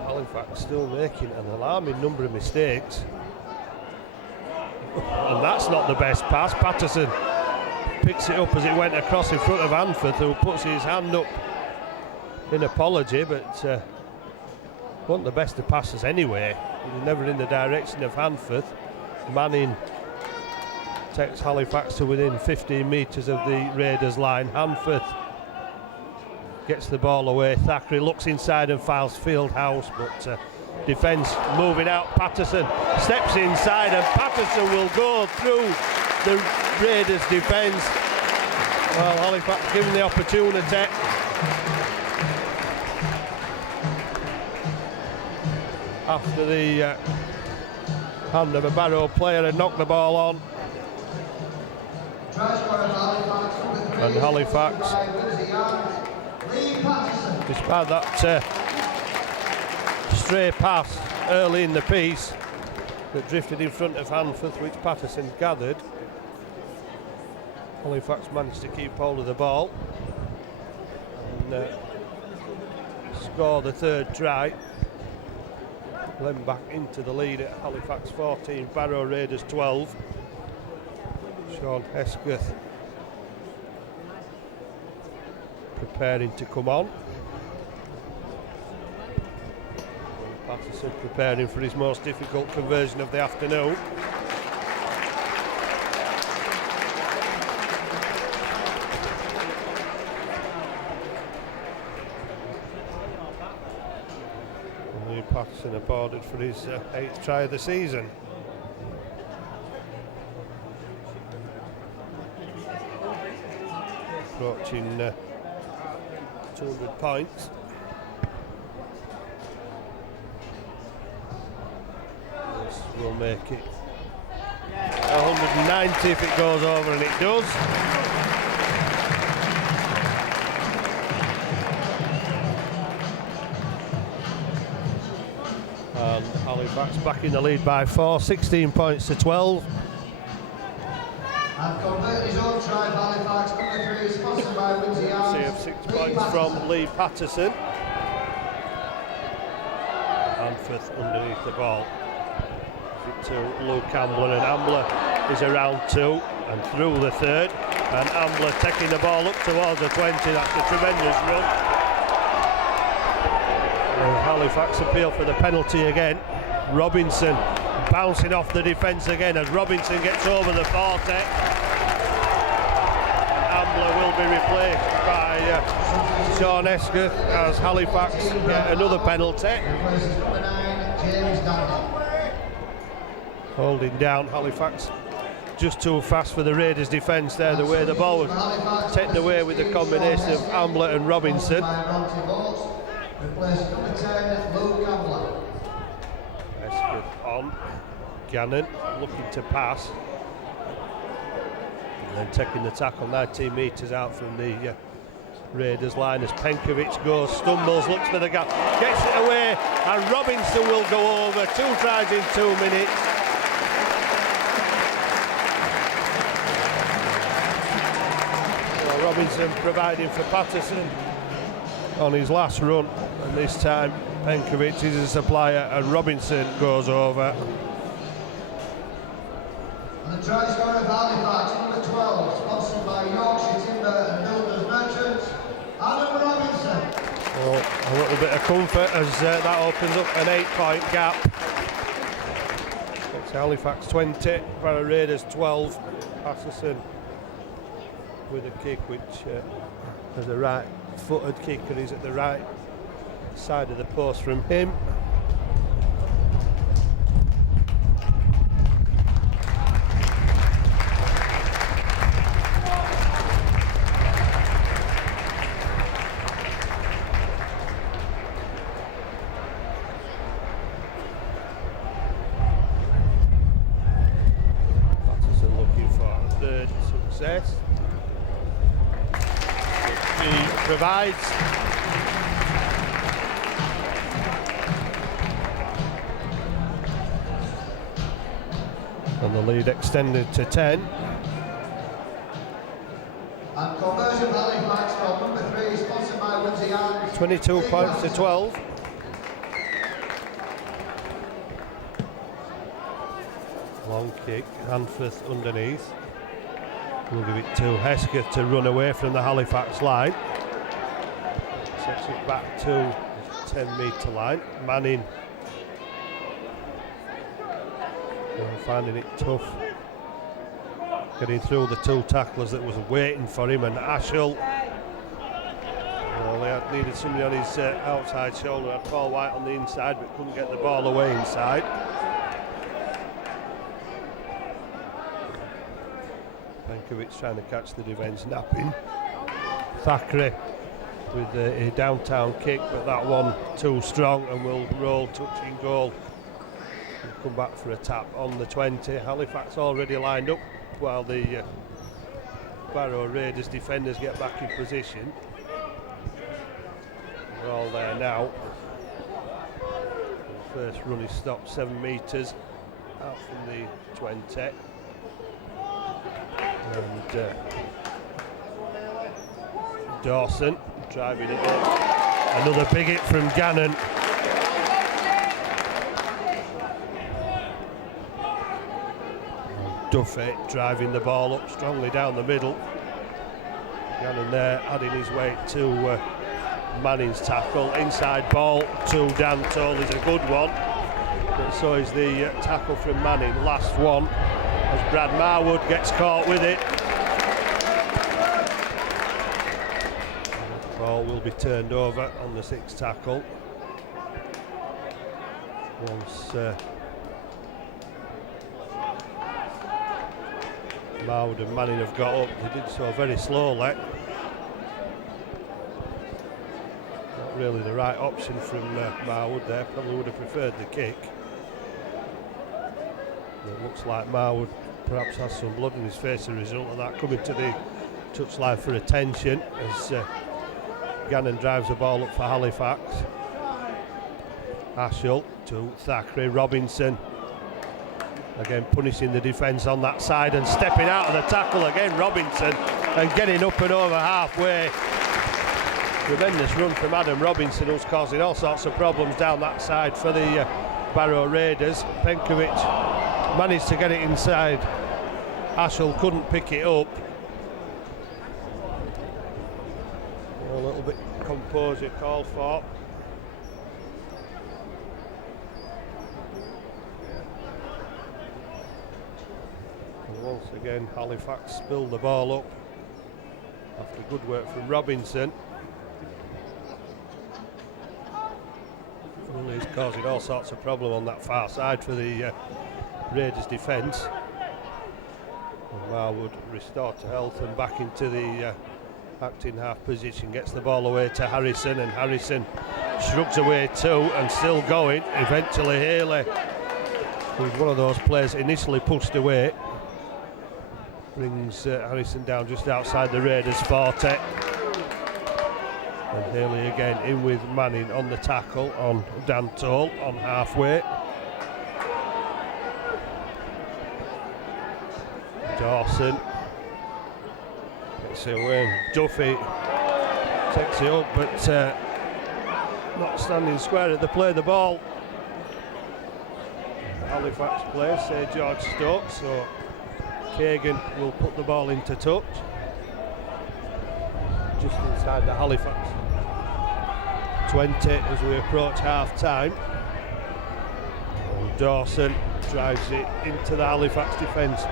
Halifax still making an alarming number of mistakes, and that's not the best pass. Patterson picks it up as it went across in front of Hanforth, who puts his hand up in apology, but wasn't the best of passes anyway. He was never in the direction of Hanforth. Manning takes Halifax to within 15 metres of the Raiders line. Hanforth gets the ball away. Thackeray looks inside and fouls Fieldhouse, but defence moving out. Patterson steps inside, and Patterson will go through the Raiders defence. Well, Halifax given the opportunity. After the hand of a Barrow player had knocked the ball on. And Halifax, despite that stray pass early in the piece that drifted in front of Hanforth, which Patterson gathered, Halifax managed to keep hold of the ball and score the third try. Then back into the lead at Halifax 14, Barrow Raiders 12. Sean Hesketh preparing to come on. Patterson preparing for his most difficult conversion of the afternoon. Patterson applauded for his 8th try of the season. Approaching 200 points. This will make it 190 if it goes over, and it does. And Halifax back in the lead by 4, 16 points to 12. And converted his own try, Halifax, number 3, sponsored by Windsor Yards. Save 6 points from Lee Patterson. Hanforth underneath the ball. To Luke Ambler, and Ambler is around 2 and through the 3rd. And Ambler taking the ball up towards the 20. That's a tremendous run. Halifax appeal for the penalty again. Robinson bouncing off the defence again as Robinson gets over the 40. Ambler will be replaced by Sean Hesketh as Halifax get another penalty. Holding down Halifax just too fast for the Raiders defence there, the way the ball was taken away with the combination of Ambler and Robinson. Replaced number 10, Luke Ambler. Hesketh on. Gannon looking to pass. And then taking the tackle 19 metres out from the Raiders line as Penkovic goes, stumbles, looks for the gap, gets it away, and Robinson will go over. 2 tries in 2 minutes. Well, Robinson providing for Patterson on his last run, and this time Penkovic is a supplier and Robinson goes over. And the try scorer of Halifax, number 12, sponsored by Yorkshire Timber and Builders Merchants, Adam Robinson. Well, a little bit of comfort as that opens up an 8-point gap. It's Halifax 20, Barrow Raiders 12. Patterson with a kick which is a right-footed kicker. He's at the right side of the post from him. Patterson looking for a third success. He provides. And the lead extended to 10. And conversion of Halifax from number 3, sponsored by Windsor Yards. 22 points to 12. Long kick, Hanforth underneath. We'll give it to Hesketh to run away from the Halifax line. Sets it back to the 10-metre line. Manning finding it tough getting through the 2 tacklers that was waiting for him, and Ashell, well, they had needed somebody on his outside shoulder. Had Paul White on the inside but couldn't get the ball away inside. Penkovic trying to catch the defence, napping. Thackeray with a downtown kick, but that one too strong and will roll touching goal. He'll come back for a tap on the 20. Halifax already lined up while the Barrow Raiders defenders get back in position. They're all there now. The first run is stopped 7 metres out from the 20. And Dawson driving it up. Another big hit from Gannon. Duffy driving the ball up strongly down the middle. Gannon there adding his weight to Manning's tackle. Inside ball to Dan Toll is a good one. But so is the tackle from Manning. Last one as Brad Marwood gets caught with it. The ball will be turned over on the 6th tackle. Once Marwood and Manning have got up, they did so very slowly. Not really the right option from Marwood there, probably would have preferred the kick. It looks like Marwood perhaps has some blood in his face as a result of that, coming to the touchline for attention as Gannon drives the ball up for Halifax. Ashell to Thackeray, Robinson again punishing the defence on that side and stepping out of the tackle again, Robinson, and getting up and over halfway. Tremendous run from Adam Robinson, who's causing all sorts of problems down that side for the Barrow Raiders. Penkovic managed to get it inside. Ashell couldn't pick it up. A little bit composure called for. And once again Halifax spilled the ball up after good work from Robinson. He's causing all sorts of problem on that far side for the Raiders defence. Marwood restored to health and back into the acting half position, gets the ball away to Harrison, and Harrison shrugs away too and still going. Eventually Haley, who's one of those players initially pushed away, brings Harrison down just outside the Raiders 40. And Haley again in with Manning on the tackle on Dan Toll on halfway. Dawson gets it away. Duffy takes it up, but not standing square at the play. The ball. Halifax player, say George Stokes. So Kagan will put the ball into touch. Just inside the Halifax 20 as we approach half time. Dawson drives it into the Halifax defence,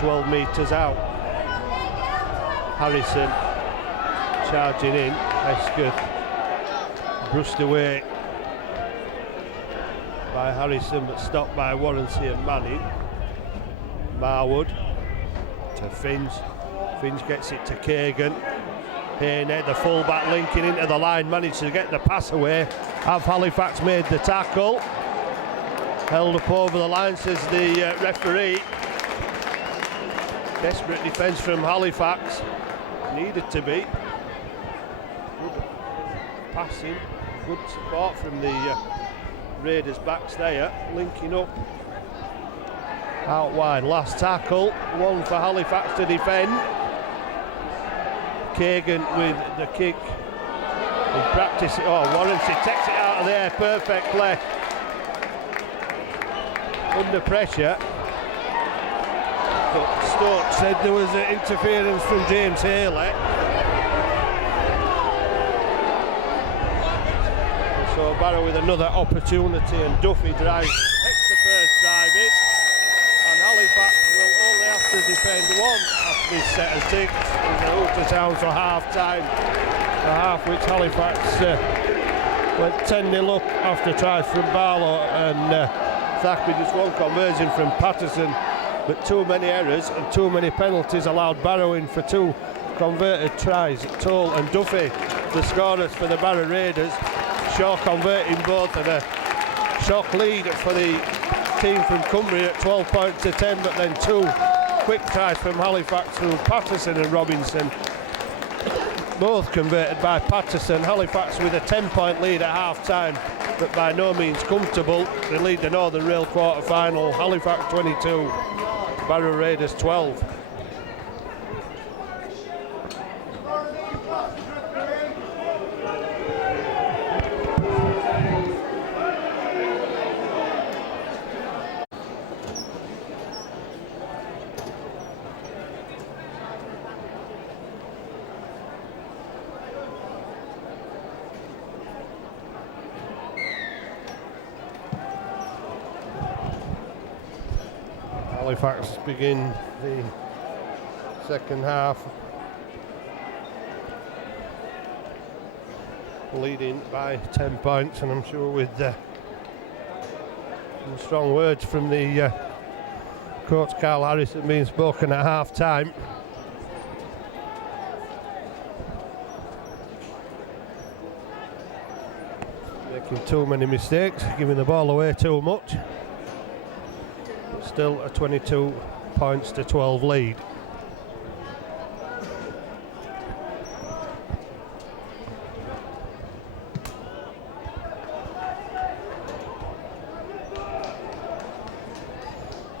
12 metres out. Harrison charging in. Hesketh brushed away by Harrison but stopped by Warranty and Manning. Marwood to Finch. Finch gets it to Kagan. Haney, the full-back, linking into the line, managed to get the pass away. Have Halifax made the tackle? Held up over the line, says the referee. Desperate defence from Halifax. Needed to be. Good passing, good support from the Raiders backs there, linking up. Out wide, last tackle, one for Halifax to defend. Kagan with the kick. In practice, Warranty takes it out of there, perfect play. Under pressure. But Stokes said there was an interference from James Haley. So Barrow with another opportunity, and Duffy drives, takes the first drive in. And Halifax will only have to defend one after this set of six. There's a ultrasound for half time. A half which Halifax went 10-0 up after tries from Barlow and Thackeray, just one conversion from Patterson, but too many errors and too many penalties allowed Barrow in for two converted tries. Toll and Duffy, the scorers for the Barrow Raiders. Shaw converting both, and a shock lead for the team from Cumbria at 12 points to 10, but then two quick tries from Halifax through Patterson and Robinson, both converted by Patterson. Halifax with a 10-point lead at half time, but by no means comfortable. They lead the Northern Rail quarter final. Halifax 22, Barrow Raiders 12. Halifax begin the second half leading by 10 points, and I'm sure with some strong words from the coach Carl Harrison being spoken at half time. Making too many mistakes, giving the ball away too much. Still a 22 points to 12 lead.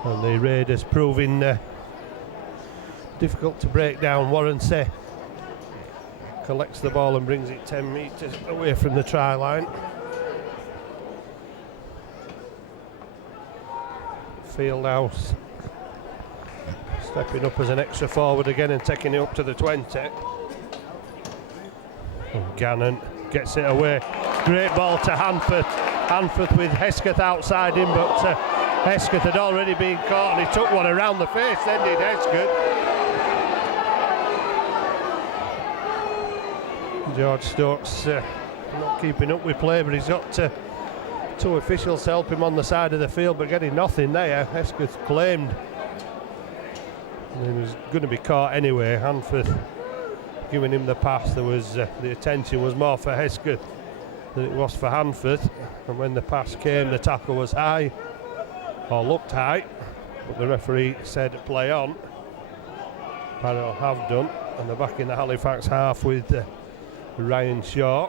And the Raiders proving difficult to break down. Warranty collects the ball and brings it 10 metres away from the try line. Fieldhouse stepping up as an extra forward again and taking it up to the 20. And Gannon gets it away. Great ball to Hanforth. Hanforth with Hesketh outside him, but Hesketh had already been caught and he took one around the face, then did Hesketh. George Stokes not keeping up with play, but he's got two officials to help him on the side of the field, but getting nothing there. Hesketh claimed and he was going to be caught anyway. Hanforth giving him the pass. There was the attention was more for Hesketh than it was for Hanforth, and when the pass came, the tackle was high, or looked high, but the referee said play on. Barrow have done, and they're back in the Halifax half with Ryan Shaw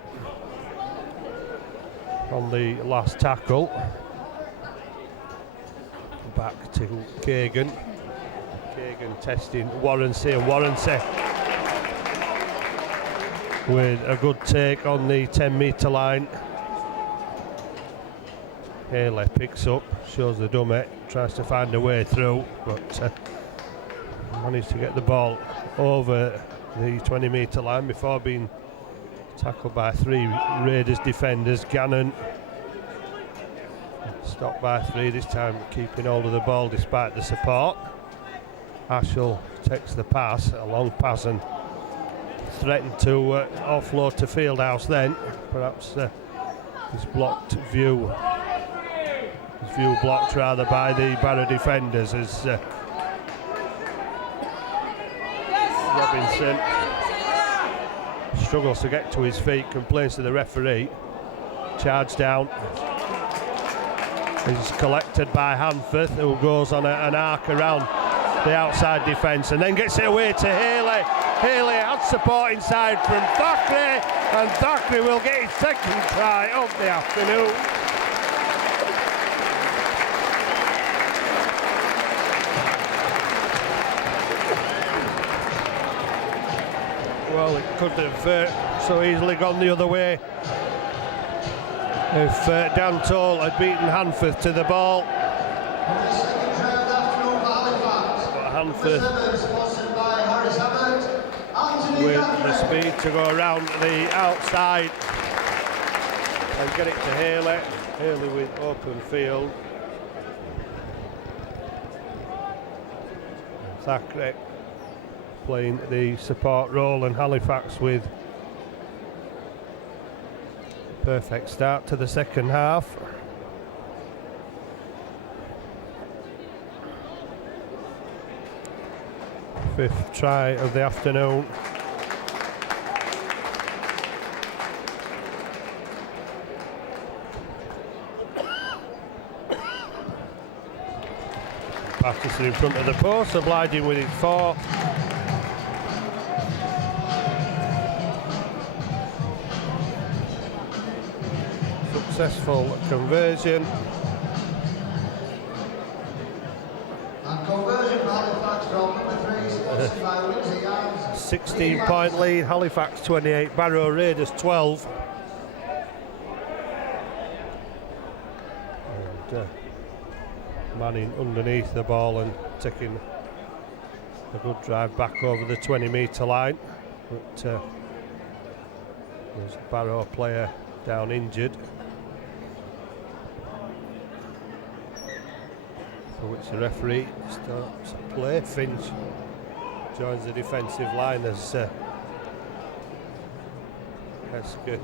on the last tackle. Back to Kagan. Kagan testing Warrensey, and Warrensey with a good take on the 10-metre line. Haley picks up, shows the dummy, tries to find a way through, but managed to get the ball over the 20-metre line before being tackled by 3 Raiders defenders. Gannon stopped by 3 this time, keeping hold of the ball despite the support. Ashall takes the pass, a long pass, and threatened to offload to Fieldhouse then. Perhaps his blocked view. His view blocked rather by the Barrow defenders as Robinson struggles to get to his feet, complains to the referee. Charge down. Is collected by Hanforth, who goes on an arc around the outside defence and then gets it away to Haley. Haley had support inside from Thackeray, and Thackeray will get his second try of the afternoon. Well, it could have so easily gone the other way if Dan Toll had beaten Hanforth to the ball. But Hanforth with the speed to go around the outside and get it to Haley. Haley with open field. Thackeray playing the support role, and Halifax with a perfect start to the second half. Fifth try of the afternoon. Patterson in front of the post, obliging with his 4. Successful conversion. And conversion for Halifax from number 3, sponsored by Windsor Yards. 16-point lead, Halifax 28, Barrow Raiders 12. And Manning underneath the ball and taking a good drive back over the 20-metre line. But there's a Barrow player down injured, for which the referee starts play. Finch joins the defensive line as Hesker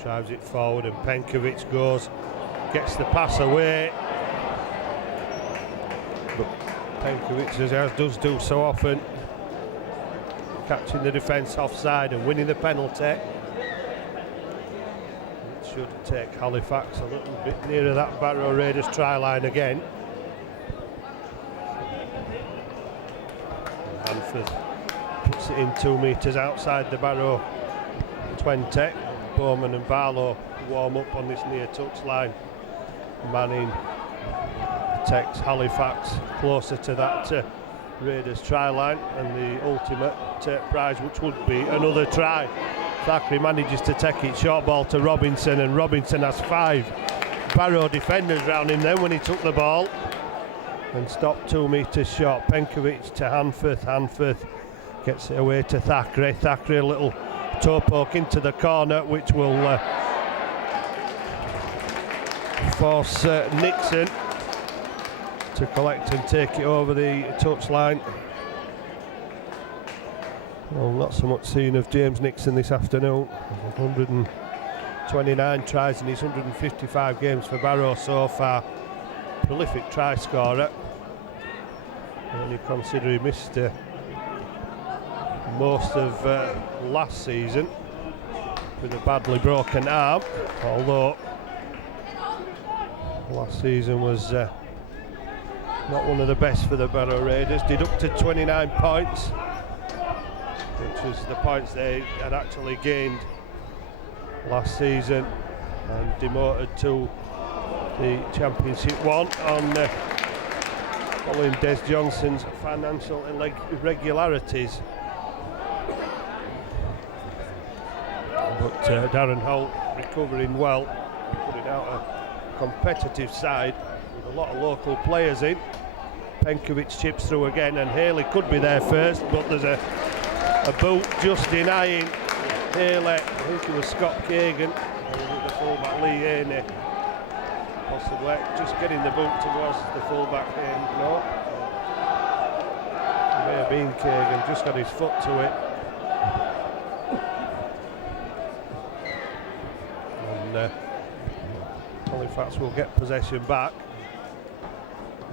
drives it forward, and Penkovic gets the pass away. But Penkovic, as does do so often, catching the defence offside and winning the penalty. It should take Halifax a little bit nearer that Barrow Raiders try line again. Hanforth puts it in 2 metres outside the Barrow 20. Bowman and Barlow warm up on this near touch line. Manning takes Halifax closer to that Raiders try line and the ultimate prize, which would be another try. Thackeray manages to take it short ball to Robinson, and Robinson has 5 Barrow defenders round him then when he took the ball and stopped 2 metres short. Penkovic to Hanforth. Hanforth gets it away to Thackeray. Thackeray, a little toe poke into the corner, which will force Nixon to collect and take it over the touchline. Well, not so much seen of James Nixon this afternoon. 129 tries in his 155 games for Barrow so far. Prolific try scorer. And you consider he missed most of last season with a badly broken arm, although last season was not one of the best for the Barrow Raiders. Deducted 29 points which was the points they had actually gained last season and demoted to the Championship 1 on following Des Johnson's financial irregularities. But Darren Holt recovering well, putting out a competitive side with a lot of local players in. Penkovic chips through again, and Haley could be there first, but there's a boot just denying Haley. I think it was Scott Kagan, the fullback Lee Haney, possibly just getting the boot towards the fullback Haney. No, it may have been Kagan, just got his foot to it. And Halifax will get possession back.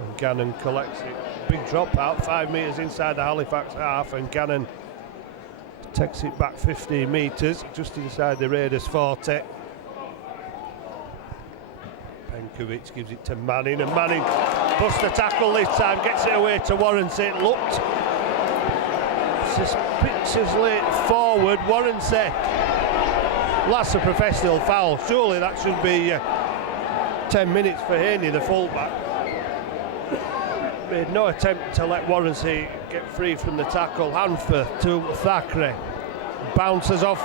And Gannon collects it. Big drop out, 5 metres inside the Halifax half, and Gannon takes it back 15 metres, just inside the Raiders 40. Penkovic gives it to Manning, and Manning busts the tackle this time, gets it away to Warrensey. It looked suspiciously forward. Warrensey, that's a professional foul. Surely that should be 10 minutes for Haney, the fullback. Made no attempt to let Warrensey get free from the tackle. Hanford to Thackeray. Bounces off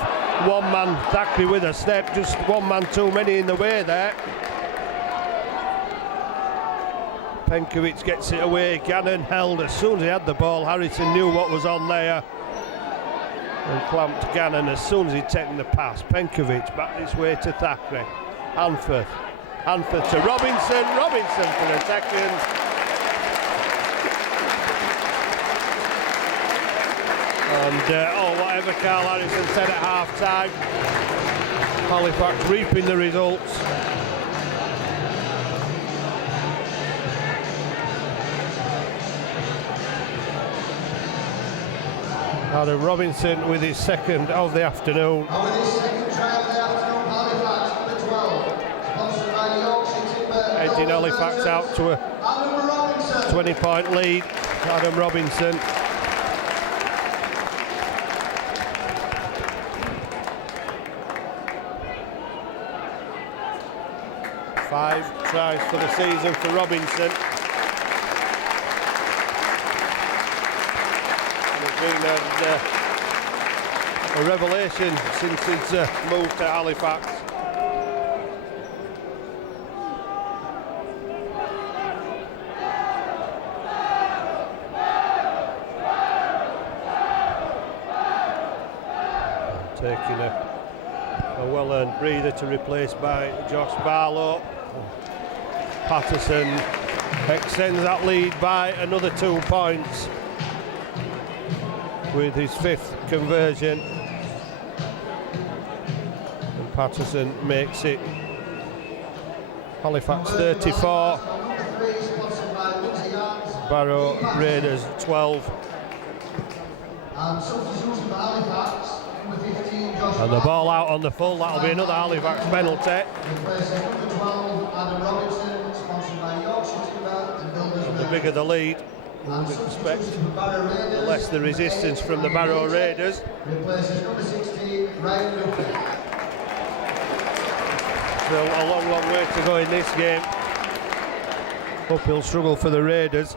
one man, Thackeray with a step, just one man too many in the way there. Penkovic gets it away, Gannon held. As soon as he had the ball, Harrison knew what was on there and clamped Gannon as soon as he'd taken the pass. Penkovic back this way to Thackeray. Hanford to Robinson for the second. And whatever Carl Harrison said at half-time, Halifax reaping the results. Adam Robinson with his second of the afternoon. And with his second try of the afternoon, Halifax, number 12, sponsored by the Yorkshire Timber. Edging Halifax out to a 20-point lead. Adam Robinson. Five tries for the season for Robinson. And it's been a revelation since his move to Halifax. Taking a well-earned breather to replace by Josh Barlow. Patterson extends that lead by another 2 points with his 5th conversion. And Patterson makes it Halifax 34, Barrow Raiders 12. And the ball out on the full, that'll be another Halifax penalty. And the bigger the lead, we would expect, the less the resistance from the Barrow Raiders. Still a long way to go in this game. Uphill struggle for the Raiders.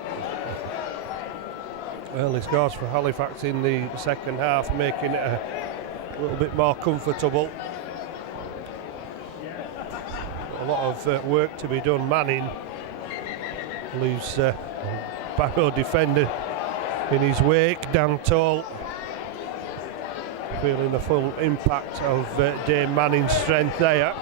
Early scores for Halifax in the second half, making it a little bit more comfortable. A lot of work to be done. Manning leaves Barrow defender in his wake. Dan Toll feeling the full impact of Dame Manning's strength there.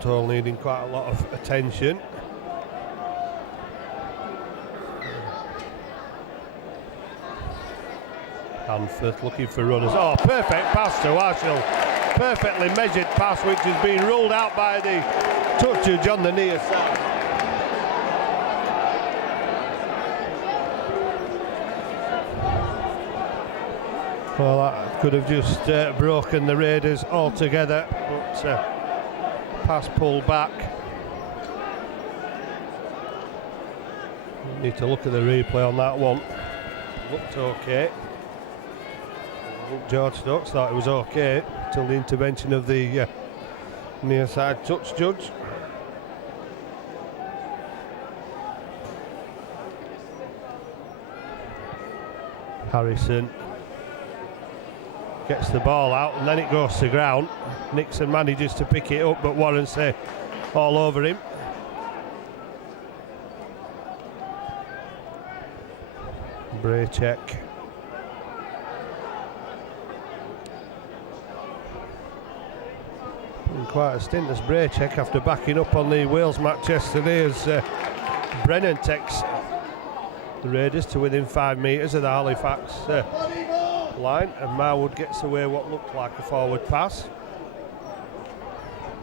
Toll needing quite a lot of attention. Hanford looking for runners. Oh, perfect pass to Arshall. Perfectly measured pass, which has been ruled out by the touch judge on the near side. Well, that could have just broken the Raiders altogether, but pass pulled back. Need to look at the replay on that one. Looked okay. George Stokes thought it was okay till the intervention of the near side touch judge. Harrison gets the ball out and then it goes to ground. Nixon manages to pick it up, but Warrensay all over him. Braycheck. Quite a stint as Braycheck after backing up on the Wales match yesterday, as Brennan takes the Raiders to within 5 metres of the Halifax line, and Marwood gets away what looked like a forward pass.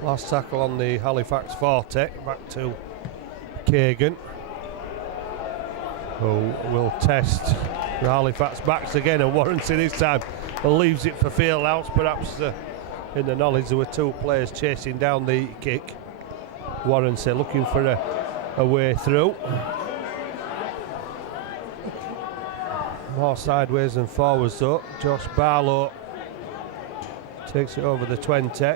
Last tackle on the Halifax 40, back to Kagan, who will test the Halifax backs again, and Warrensay this time leaves it for field outs, perhaps in the knowledge there were 2 players chasing down the kick. Warrensay looking for a way through. More sideways than forwards though. Josh Barlow takes it over the 20.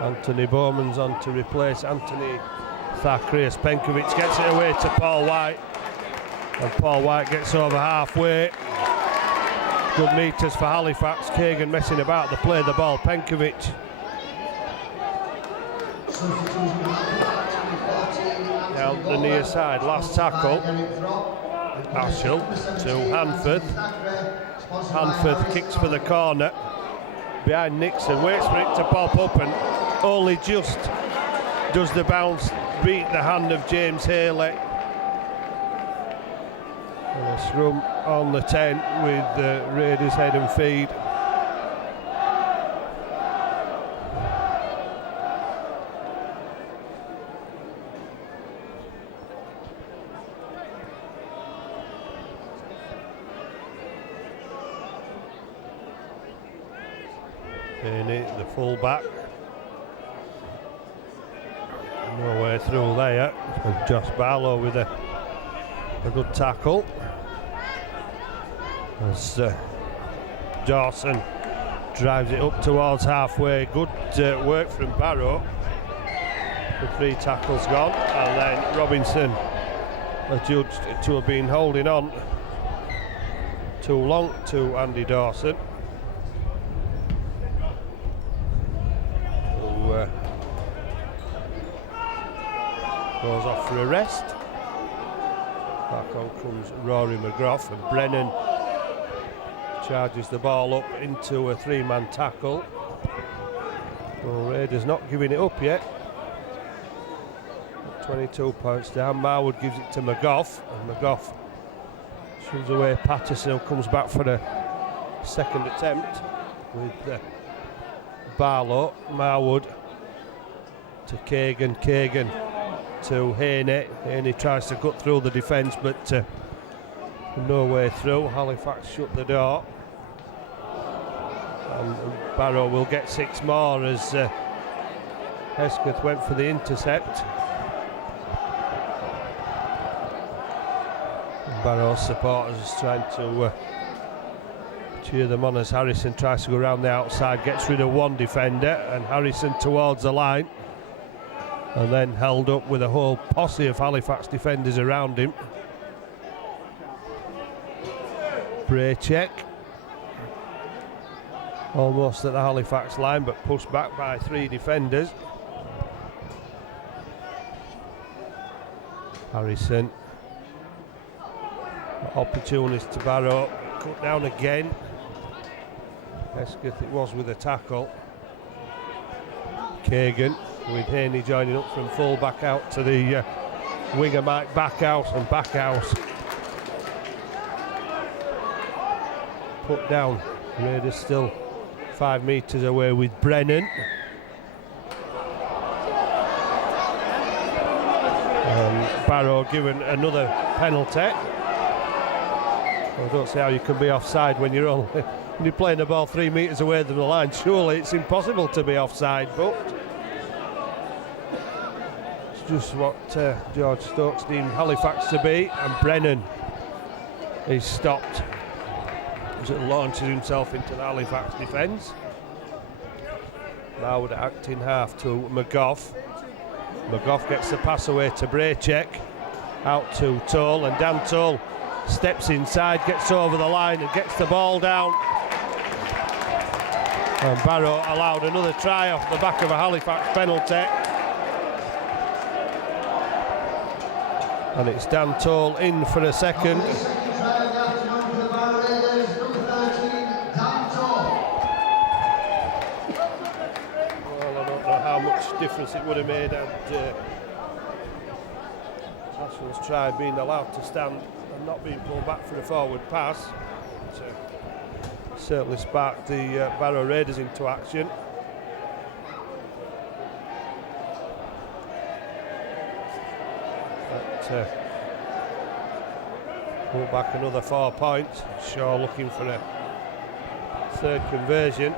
Anthony Bowman's on to replace Anthony Thackeray. Penkovic gets it away to Paul White, and Paul White gets over halfway. Good metres for Halifax. Kagan messing about the play, the ball. Penkovic. Down the near side. Last tackle. Arshall to Hanford. Hanford kicks for the corner. Behind Nixon. Waits for it to pop up and only just does the bounce beat the hand of James Haley. And a scrum on the 10 with the Raiders head and feed. Danny, the full back. No way through there. And Josh Barlow with a good tackle. As Dawson drives it up towards halfway. Good work from Barrow. The 3 tackles gone, and then Robinson adjudged to have been holding on too long to Andy Dawson, who goes off for a rest. Back on comes Rory McGrath, and Brennan charges the ball up into a 3-man tackle. Well, Raiders not giving it up yet. 22 points down. Marwood gives it to McGough, and McGough shoves away Patterson, who comes back for a second attempt with Barlow. Marwood to Kagan. Kagan to Haney. Haney tries to cut through the defence, but no way through. Halifax shut the door, and Barrow will get 6 more as Hesketh went for the intercept. Barrow's supporters trying to cheer them on as Harrison tries to go around the outside, gets rid of 1 defender, and Harrison towards the line, and then held up with a whole posse of Halifax defenders around him. Braycheck almost at the Halifax line, but pushed back by 3 defenders. Harrison, opportunist to Barrow, cut down again. Hesketh it was with a tackle. Kagan with Haney joining up from full back out to the winger Mike Backhouse, and Backhouse put down. Raiders still 5 metres away with Brennan. Barrow given another penalty. I don't see how you can be offside when you're only when you're playing the ball 3 metres away from the line. Surely it's impossible to be offside, but it's just what George Stokes deemed Halifax to be, and Brennan is stopped as it launches himself into the Halifax defence. Now would act in half to McGough. McGough gets the pass away to Braycheck, out to Toll, and Dan Toll steps inside, gets over the line and gets the ball down. And Barrow allowed another try off the back of a Halifax penalty. And it's Dan Toll in for a second. The second try of the afternoon for the Barrow Raiders, number 13, Dan Toll. Well, I don't know how much difference it would have made had Ashwell's try being allowed to stand and not being pulled back for a forward pass. But, certainly sparked the Barrow Raiders into action. Pull back another 4 points. Shaw looking for a third conversion.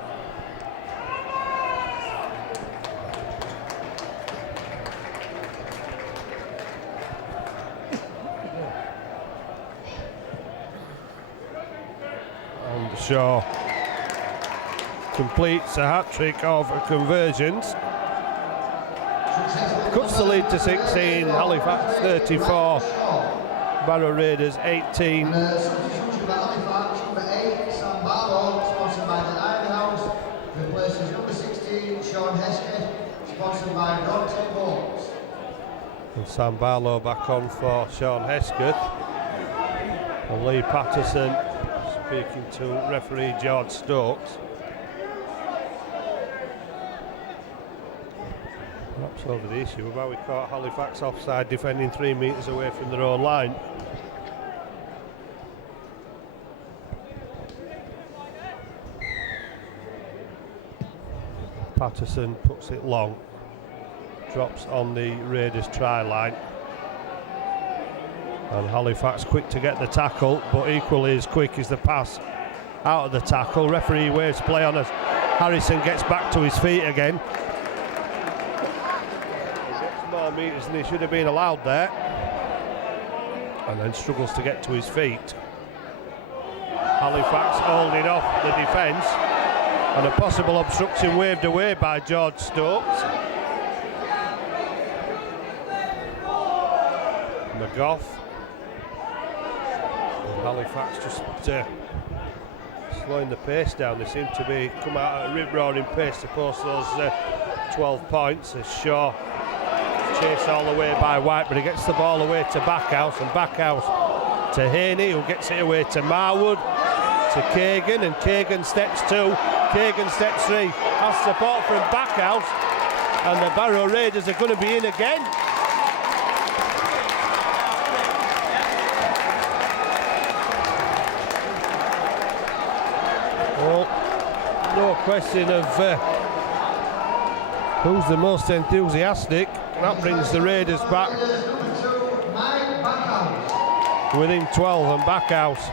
And Shaw completes a hat-trick of conversions. Cuts the lead to 16, Halifax 34, Barrow Raiders 18. Substitution for Halifax, number 8, Sam Barrow, sponsored by the Ivy House, replaces number 16, Sean Hesketh, sponsored by Brompton Boats. And Sam Barlow back on for Sean Hesketh. And Lee Patterson speaking to referee George Stokes. Perhaps over the issue about we caught Halifax offside defending 3 metres away from their own line. Patterson puts it long, drops on the Raiders try line, and Halifax quick to get the tackle, but equally as quick is the pass out of the tackle. Referee waves play on us. Harrison gets back to his feet again. More metres than he should have been allowed there, and then struggles to get to his feet. Halifax holding off the defence, and a possible obstruction waved away by George Stokes. McGough. And Halifax just slowing the pace down. They seem to be come out at a rip-roaring pace to post those 12 points as Shaw chased all the way by White, but he gets the ball away to Backhouse, and Backhouse to Haney, who gets it away to Marwood, to Kagan, and Kagan steps 2, Kagan steps 3, has support from Backhouse, and the Barrow Raiders are going to be in again. Well, no question of who's the most enthusiastic. That brings the Raiders back within 12, and Backhouse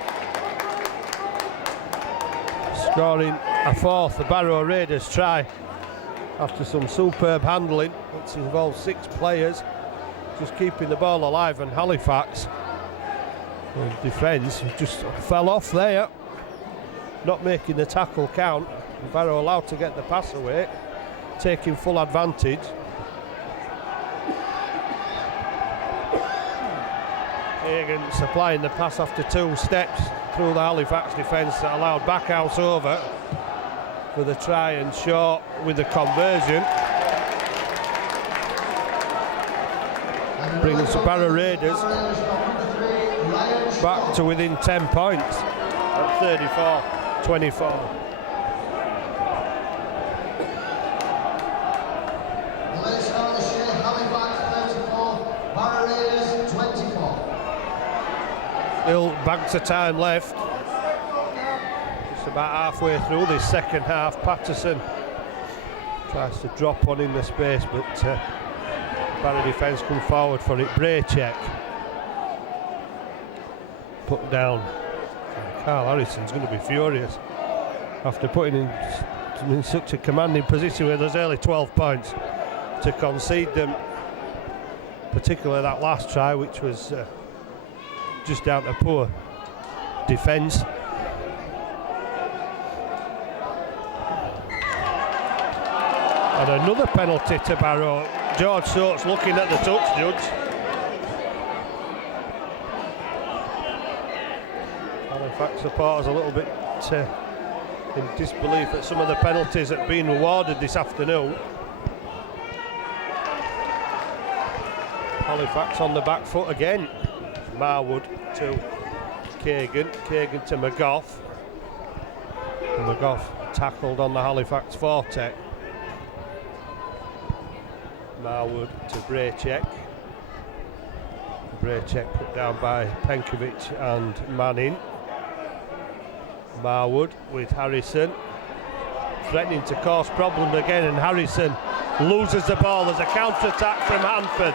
scoring a fourth. The Barrow Raiders try after some superb handling, which involves 6 players just keeping the ball alive, and Halifax defence just fell off there, not making the tackle count. Barrow allowed to get the pass away, taking full advantage. Hagan supplying the pass after 2 steps through the Halifax defence that allowed Backhouse over for the try, and Shaw with the conversion brings the Barrow Raiders back to within 10 points at 34-24. Still bags of time left. Just about halfway through this second half. Patterson tries to drop one in the space, but Barrow defence come forward for it. Braycheck put down. Carl Harrison's going to be furious after putting him in such a commanding position with those early 12 points to concede them, particularly that last try, which was just down to poor defence. And another penalty to Barrow. George Soates looking at the touch judge. Halifax supporters a little bit in disbelief at some of the penalties that have been awarded this afternoon. Halifax on the back foot again. Marwood to Kagan, Kagan to McGough. And McGough tackled on the Halifax forte. Marwood to Braycheck. Braycheck put down by Penkovic and Manning. Marwood with Harrison, threatening to cause problems again, and Harrison loses the ball. There's a counter-attack from Hanford.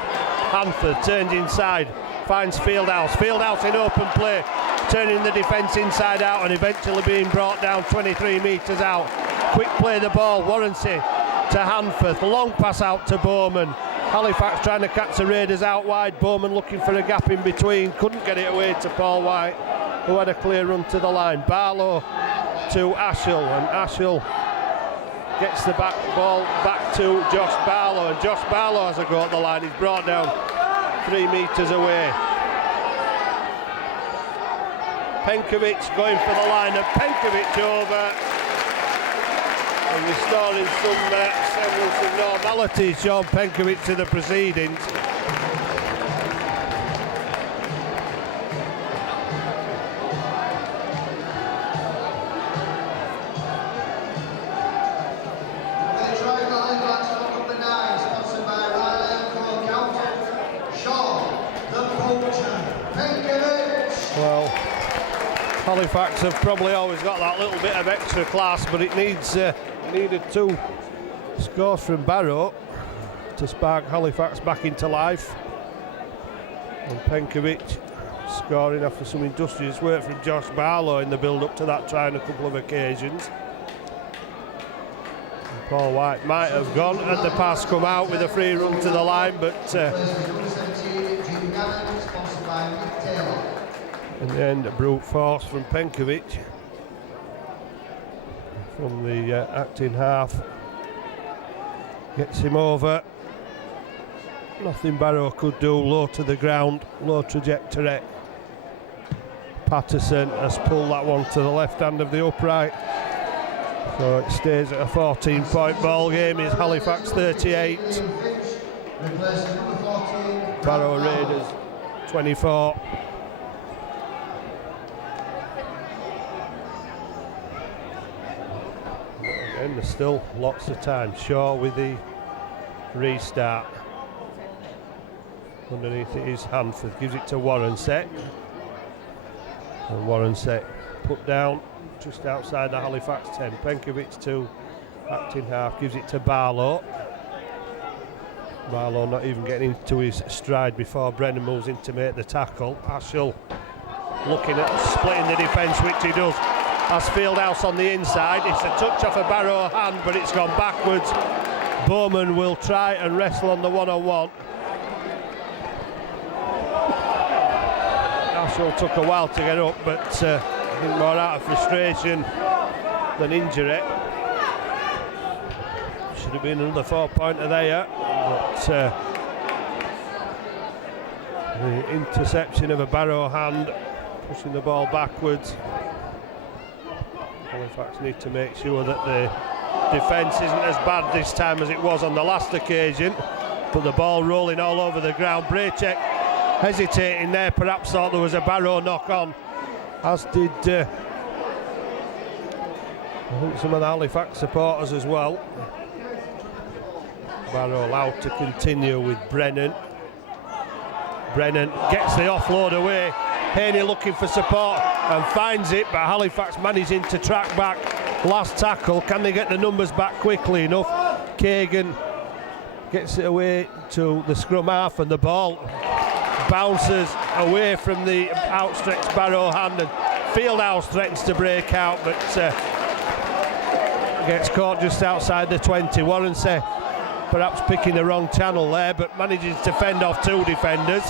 Hanford turns inside, finds Fieldhouse. Fieldhouse in open play, turning the defence inside out and eventually being brought down 23 metres out. Quick play the ball, Warranty to Hanford, long pass out to Bowman. Halifax trying to catch the Raiders out wide. Bowman looking for a gap in between, couldn't get it away to Paul White, who had a clear run to the line. Barlow to Ashell, and Ashell gets the ball back to Josh Barlow, and Josh Barlow has a go at the line. He's brought down 3 metres away. Penkovic going for the line, and Penkovic over and restoring some semblance of normality. Sean Penkovic to the proceedings. Halifax have probably always got that little bit of extra class, but it needed 2 scores from Barrow to spark Halifax back into life. And Penkovic scoring after some industrious work from Josh Barlow in the build-up to that try on a couple of occasions. And Paul White might have gone had the pass come out with a free run to the line, but in the end, a brute force from Penkovic from the acting half gets him over. Nothing Barrow could do. Low to the ground, low trajectory. Patterson has pulled that one to the left hand of the upright, so it stays at a 14-point ball game. Is Halifax 38, Barrow Raiders 24. And there's still lots of time. Shaw with the restart. Underneath it is Hanford, gives it to Warrenset. And Warrenset put down just outside the Halifax 10. Penkovic to acting half, gives it to Barlow. Barlow not even getting into his stride before Brennan moves in to make the tackle. Ashell looking at splitting the defence, which he does. As Fieldhouse on the inside, it's a touch off a Barrow hand, but it's gone backwards. Bowman will try and wrestle on the one-on-one. Ashell took a while to get up, but I think more out of frustration than injury. Should have been another 4-pointer there, but the interception of a Barrow hand, pushing the ball backwards. Halifax need to make sure that the defence isn't as bad this time as it was on the last occasion, but the ball rolling all over the ground. Braycheck hesitating there, perhaps thought there was a Barrow knock on, as did I think some of the Halifax supporters as well. Barrow allowed to continue with Brennan. Brennan gets the offload away. Haney looking for support. and finds it, but Halifax managing to track back. Last tackle, can they get the numbers back quickly enough? Kagan gets it away to the scrum half, and the ball bounces away from the outstretched Barrow hand, and Fieldhouse threatens to break out, but gets caught just outside the 20. Warrensay perhaps picking the wrong channel there, but manages to fend off 2 defenders,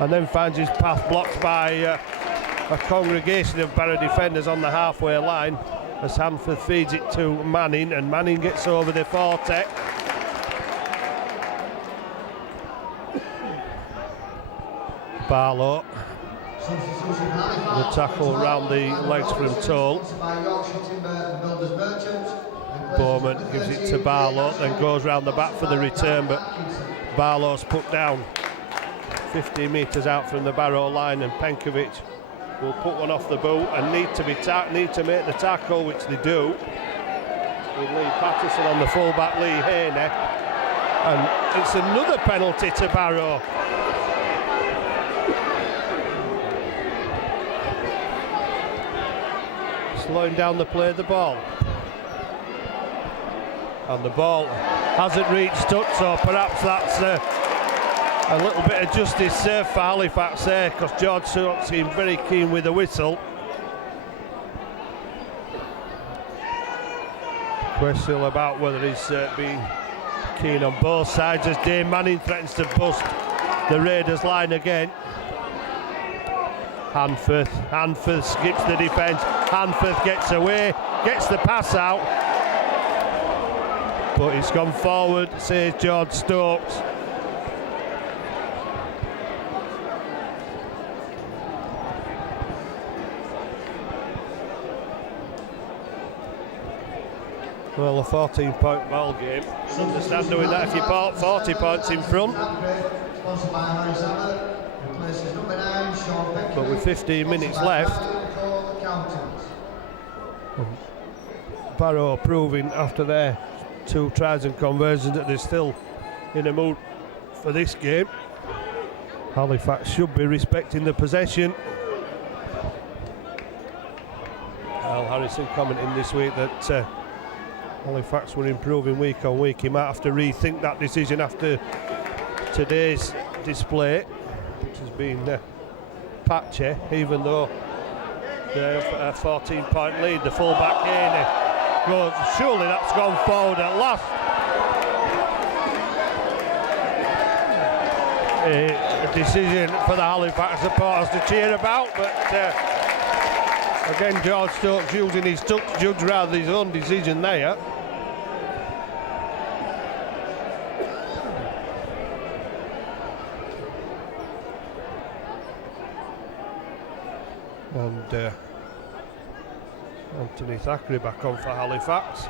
and then finds his path blocked by a congregation of Barrow defenders on the halfway line as Hanford feeds it to Manning, and Manning gets over the 40. Barlow, the tackle round the legs from Toll. Bowman gives it to Barlow, then goes round the back for the return, but Barlow's put down 15 metres out from the Barrow line, and Penkovic will put one off the boot and need to make the tackle, which they do, with Lee Patterson on the fullback, Lee Haney, and it's another penalty to Barrow. Slowing down the play of the ball, and the ball hasn't reached touch, so perhaps that's a little bit of justice served for Halifax there, because George Stokes seemed very keen with the whistle. Question about whether he's been keen on both sides, as Dane Manning threatens to bust the Raiders line again. Hanford skips the defence. Hanford gets away, gets the pass out, but it's gone forward, says George Stokes. Well, a 14-point ball game. I understand doing that if you bought 40 points in front. But with 15 minutes left, Barrow proving after their 2 tries and conversions that they're still in a mood for this game. Halifax should be respecting the possession. Al Harrison commenting this week that Halifax were improving week on week. He might have to rethink that decision after today's display, which has been patchy, even though they're a 14-point lead. The fullback Haney goes, surely that's gone forward at last. A decision for the Halifax supporters to cheer about, but again George Stokes using his touch judge rather than his own decision there. And Anthony Thackeray back on for Halifax.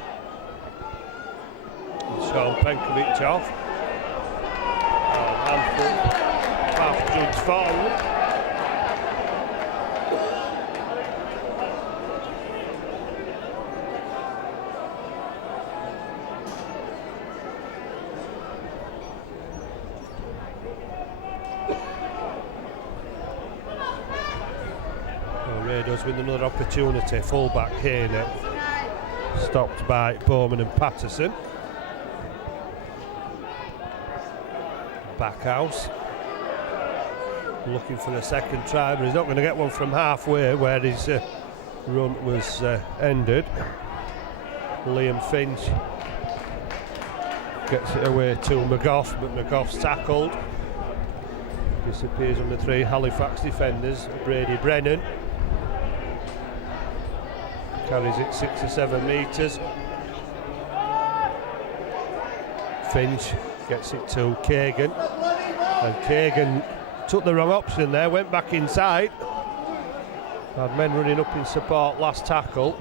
And Sean Penkovic off. And Hanford half judge forward. Raiders with another opportunity. Fullback Haney stopped by Bowman and Patterson. Backhouse looking for the second try, but he's not going to get one from halfway where his run was ended. Liam Finch gets it away to McGough, but McGough's tackled. Disappears under 3 Halifax defenders. Brady Brennan carries it 6 or 7 metres. Finch gets it to Kagan, and Kagan took the wrong option there, went back inside. Had men running up in support. Last tackle.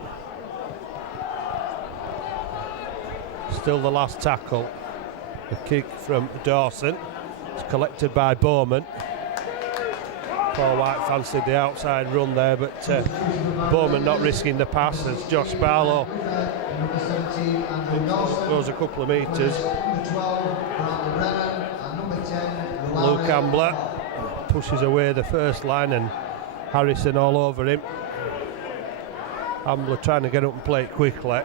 Still the last tackle. The kick from Dawson. It's collected by Bowman. Paul White fancied the outside run there, but Bowman not risking the pass as Josh Barlow goes a couple of metres. Luke Ambler pushes away the first line, and Harrison all over him. Ambler trying to get up and play it quickly.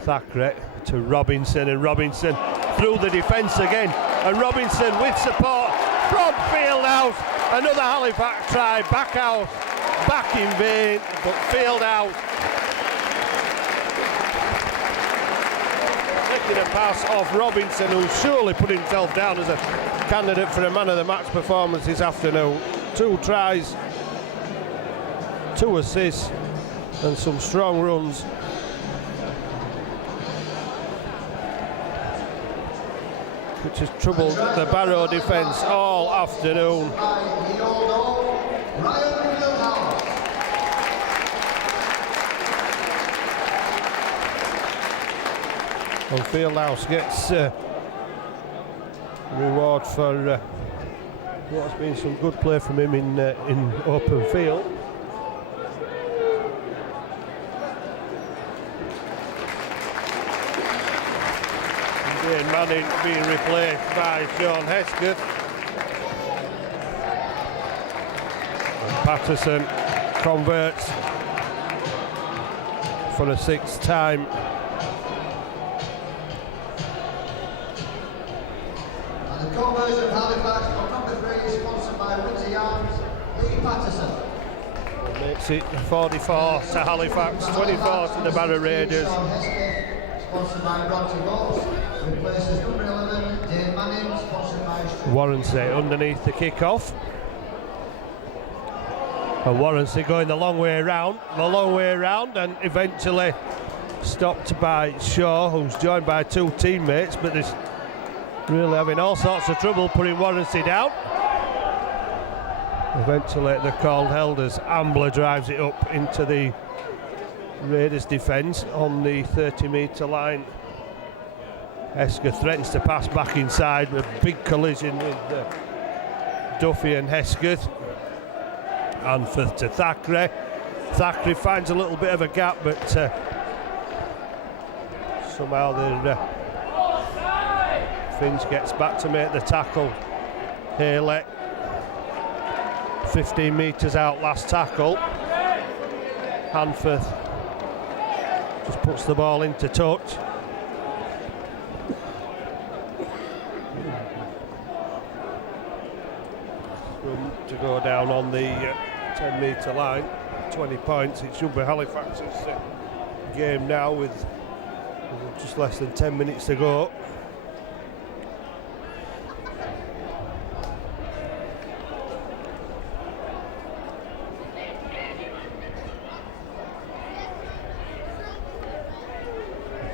Thackeray to Robinson, and Robinson through the defence again, and Robinson with support from Fieldhouse. Another Halifax try, Backhouse back in vain, but Fieldhouse taking a pass off Robinson, who surely put himself down as a candidate for a man of the match performance this afternoon. 2 tries, 2 assists and some strong runs. Which has troubled the Barrow defence all afternoon. And Fieldhouse gets reward for what's been some good play from him in open field. Dane Manning being replaced by Sean Hesketh. And Patterson converts for a 6th time. And the conversion of Halifax from number 3 is sponsored by Windsor Arms, Lee Patterson. That makes it 44 to Halifax, 24 to the Barrow Raiders. Sean Hesketh, sponsored by Bronte Wolves. Replaces number 11, Dane Manning, sponsored by Warrensey underneath the kick-off. And Warrensey going the long way around, and eventually stopped by Shaw, who's joined by 2 teammates, but is really having all sorts of trouble putting Warrensey down. Eventually the call held as Ambler drives it up into the Raiders defence on the 30-metre line. Hesketh threatens to pass back inside, a big collision with Duffy and Hesketh. Anforth to Thackeray. Thackeray finds a little bit of a gap, but somehow Finch gets back to make the tackle. Haley 15 metres out, last tackle. Anforth just puts the ball into touch. To go down on the 10-metre line, 20 points. It should be Halifax's game now with just less than 10 minutes to go.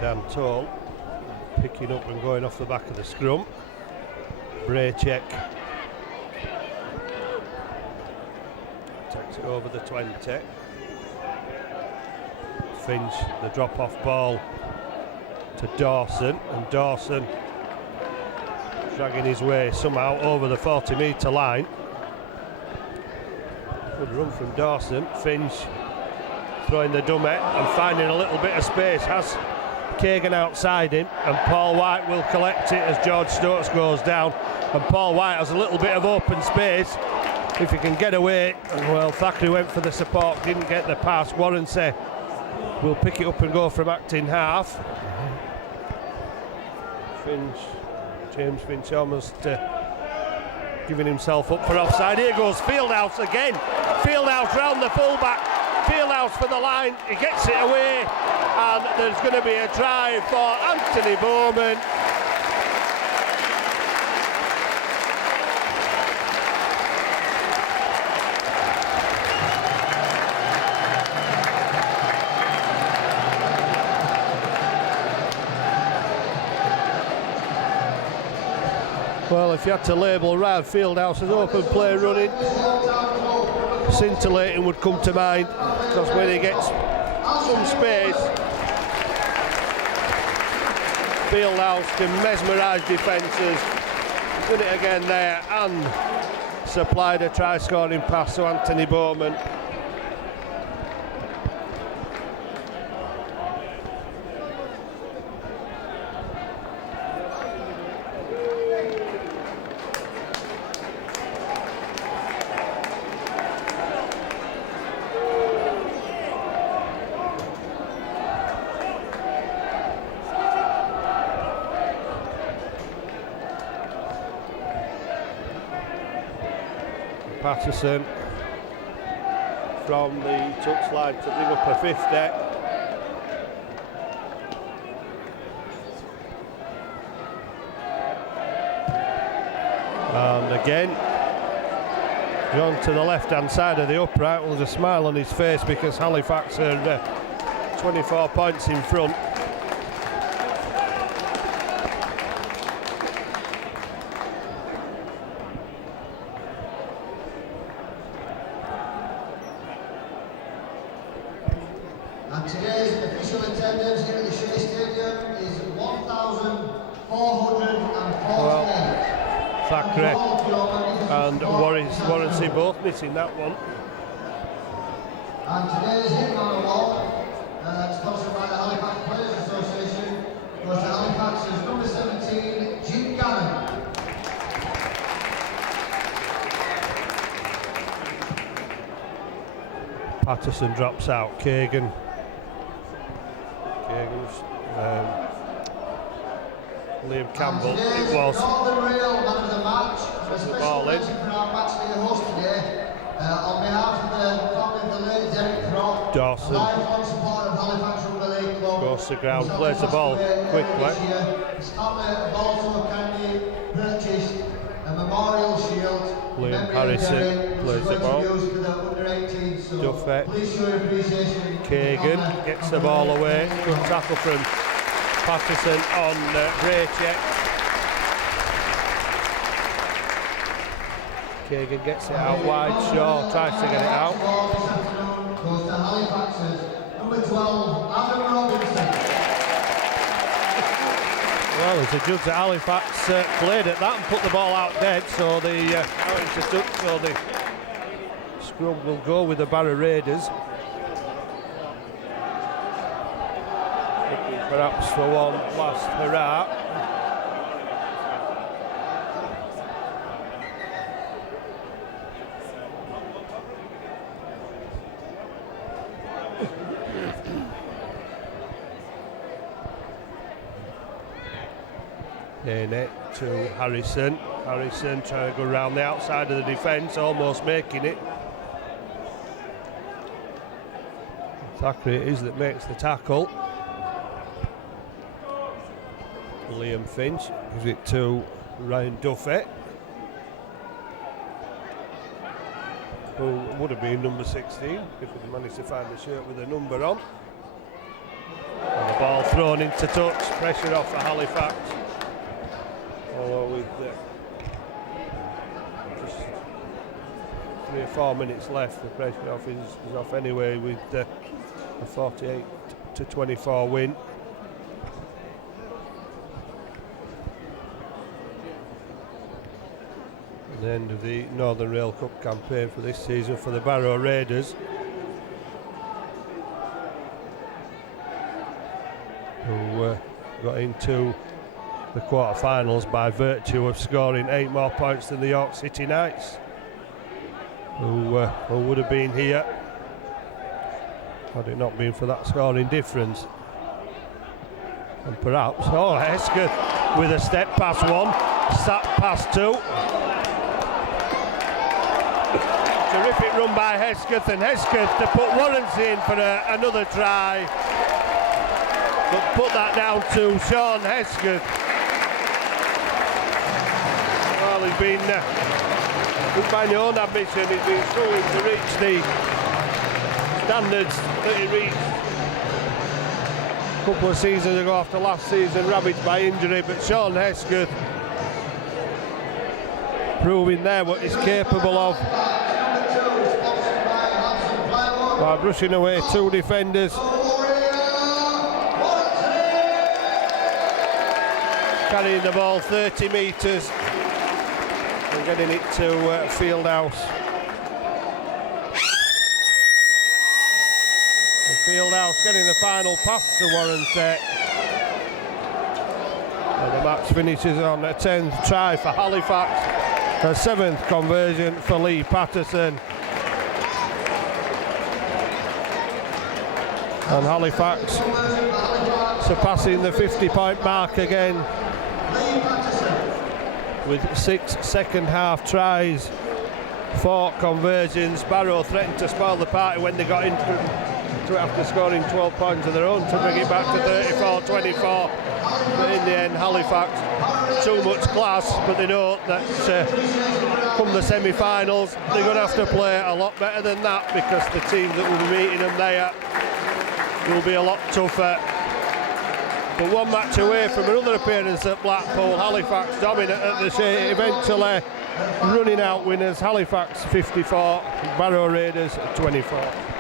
Dan Toll picking up and going off the back of the scrum. Braycheck takes it over the 20. Finch, the drop-off ball to Dawson, and Dawson dragging his way somehow over the 40-metre line. Good run from Dawson. Finch throwing the dummy and finding a little bit of space. Has Kagan outside him, and Paul White will collect it as George Stokes goes down. And Paul White has a little bit of open space. If he can get away, well, Thackeray went for the support, didn't get the pass. Warrensey will pick it up and go from acting half. Finch, James Finch almost giving himself up for offside. Here goes Fieldhouse again. Fieldhouse round the fullback. Fieldhouse for the line. He gets it away, and there's going to be a try for Anthony Bowman. Well, if you had to label Ryan Fieldhouse as open play running, scintillating would come to mind, because when he gets some space, Fieldhouse can mesmerise defences. Did it again there and supplied a try-scoring pass to Anthony Bowman. Patterson from the touchline to bring up a 50. And again, John to the left-hand side of the upright. Well, there's a smile on his face because Halifax are 24 points in front. And today's official attendance here at the Shay Stadium is 1,448. Thackeray and Warrency both missing that one. And today's Hitman Award, sponsored by the Halifax Players Association, goes to Halifax's number 17, Jim Gannon. Patterson drops out. Kagan's Liam Campbell. It was. Northern Rail man of the match, a special Ball in. mention for our match day host today. On behalf of the family of the late Derek Frog, Dawson. a lifelong supporter of Halifax Rugby League Club. Goes to ground, plays the ball quickly. His family have also kindly purchased a memorial shield. Liam Harrison plays the ball. Duffett. Kagan gets the ball away. Good tackle from Patterson on Braycheck. Kagan gets it out wide. Shaw tries to get it out. Goes to Halifax's number 12, Adam Robinson. Well, as a judge at Halifax played at that and put the ball out dead, so the scrum will go with the Barrow Raiders. Looking perhaps for one last hurrah. Net to Harrison. Harrison trying to go round the outside of the defence, almost making it. Thackeray it is that makes the tackle. Liam Finch gives it to Ryan Duffett, who would have been number 16 if he managed to find a shirt with a number on. And the ball thrown into touch, pressure off for Halifax. Although with just 3 or 4 minutes left, the pressure off is off anyway with a 48-24 win. At the end of the Northern Rail Cup campaign for this season for the Barrow Raiders, who got into the quarter-finals by virtue of scoring 8 more points than the York City Knights, who would have been here had it not been for that scoring difference. And perhaps, Hesketh with a step past 1, sat past 2. Terrific run by Hesketh, and Hesketh to put Warrency in for another try. But put that down to Sean Hesketh. Well, he's been, by your own admission, he's been struggling to reach the standards that he reached a couple of seasons ago after last season, ravaged by injury. But Sean Hesketh proving there what he's capable of by brushing away 2 defenders. Carrying the ball 30 metres and getting it to Fieldhouse. And Fieldhouse getting the final pass to Warrency. And the match finishes on a 10th try for Halifax, a 7th conversion for Lee Patterson. And Halifax surpassing the 50-point mark again, with 6 second-half tries 4 conversions. Barrow threatened to spoil the party when they got into it after scoring 12 points of their own to bring it back to 34-24. But in the end, Halifax, too much class, but they know that come the semi-finals, they're going to have to play a lot better than that, because the teams that will be meeting them there will be a lot tougher. But 1 match away from another appearance at Blackpool, Halifax dominant at the Shay, eventually running out winners. Halifax 54, Barrow Raiders 24.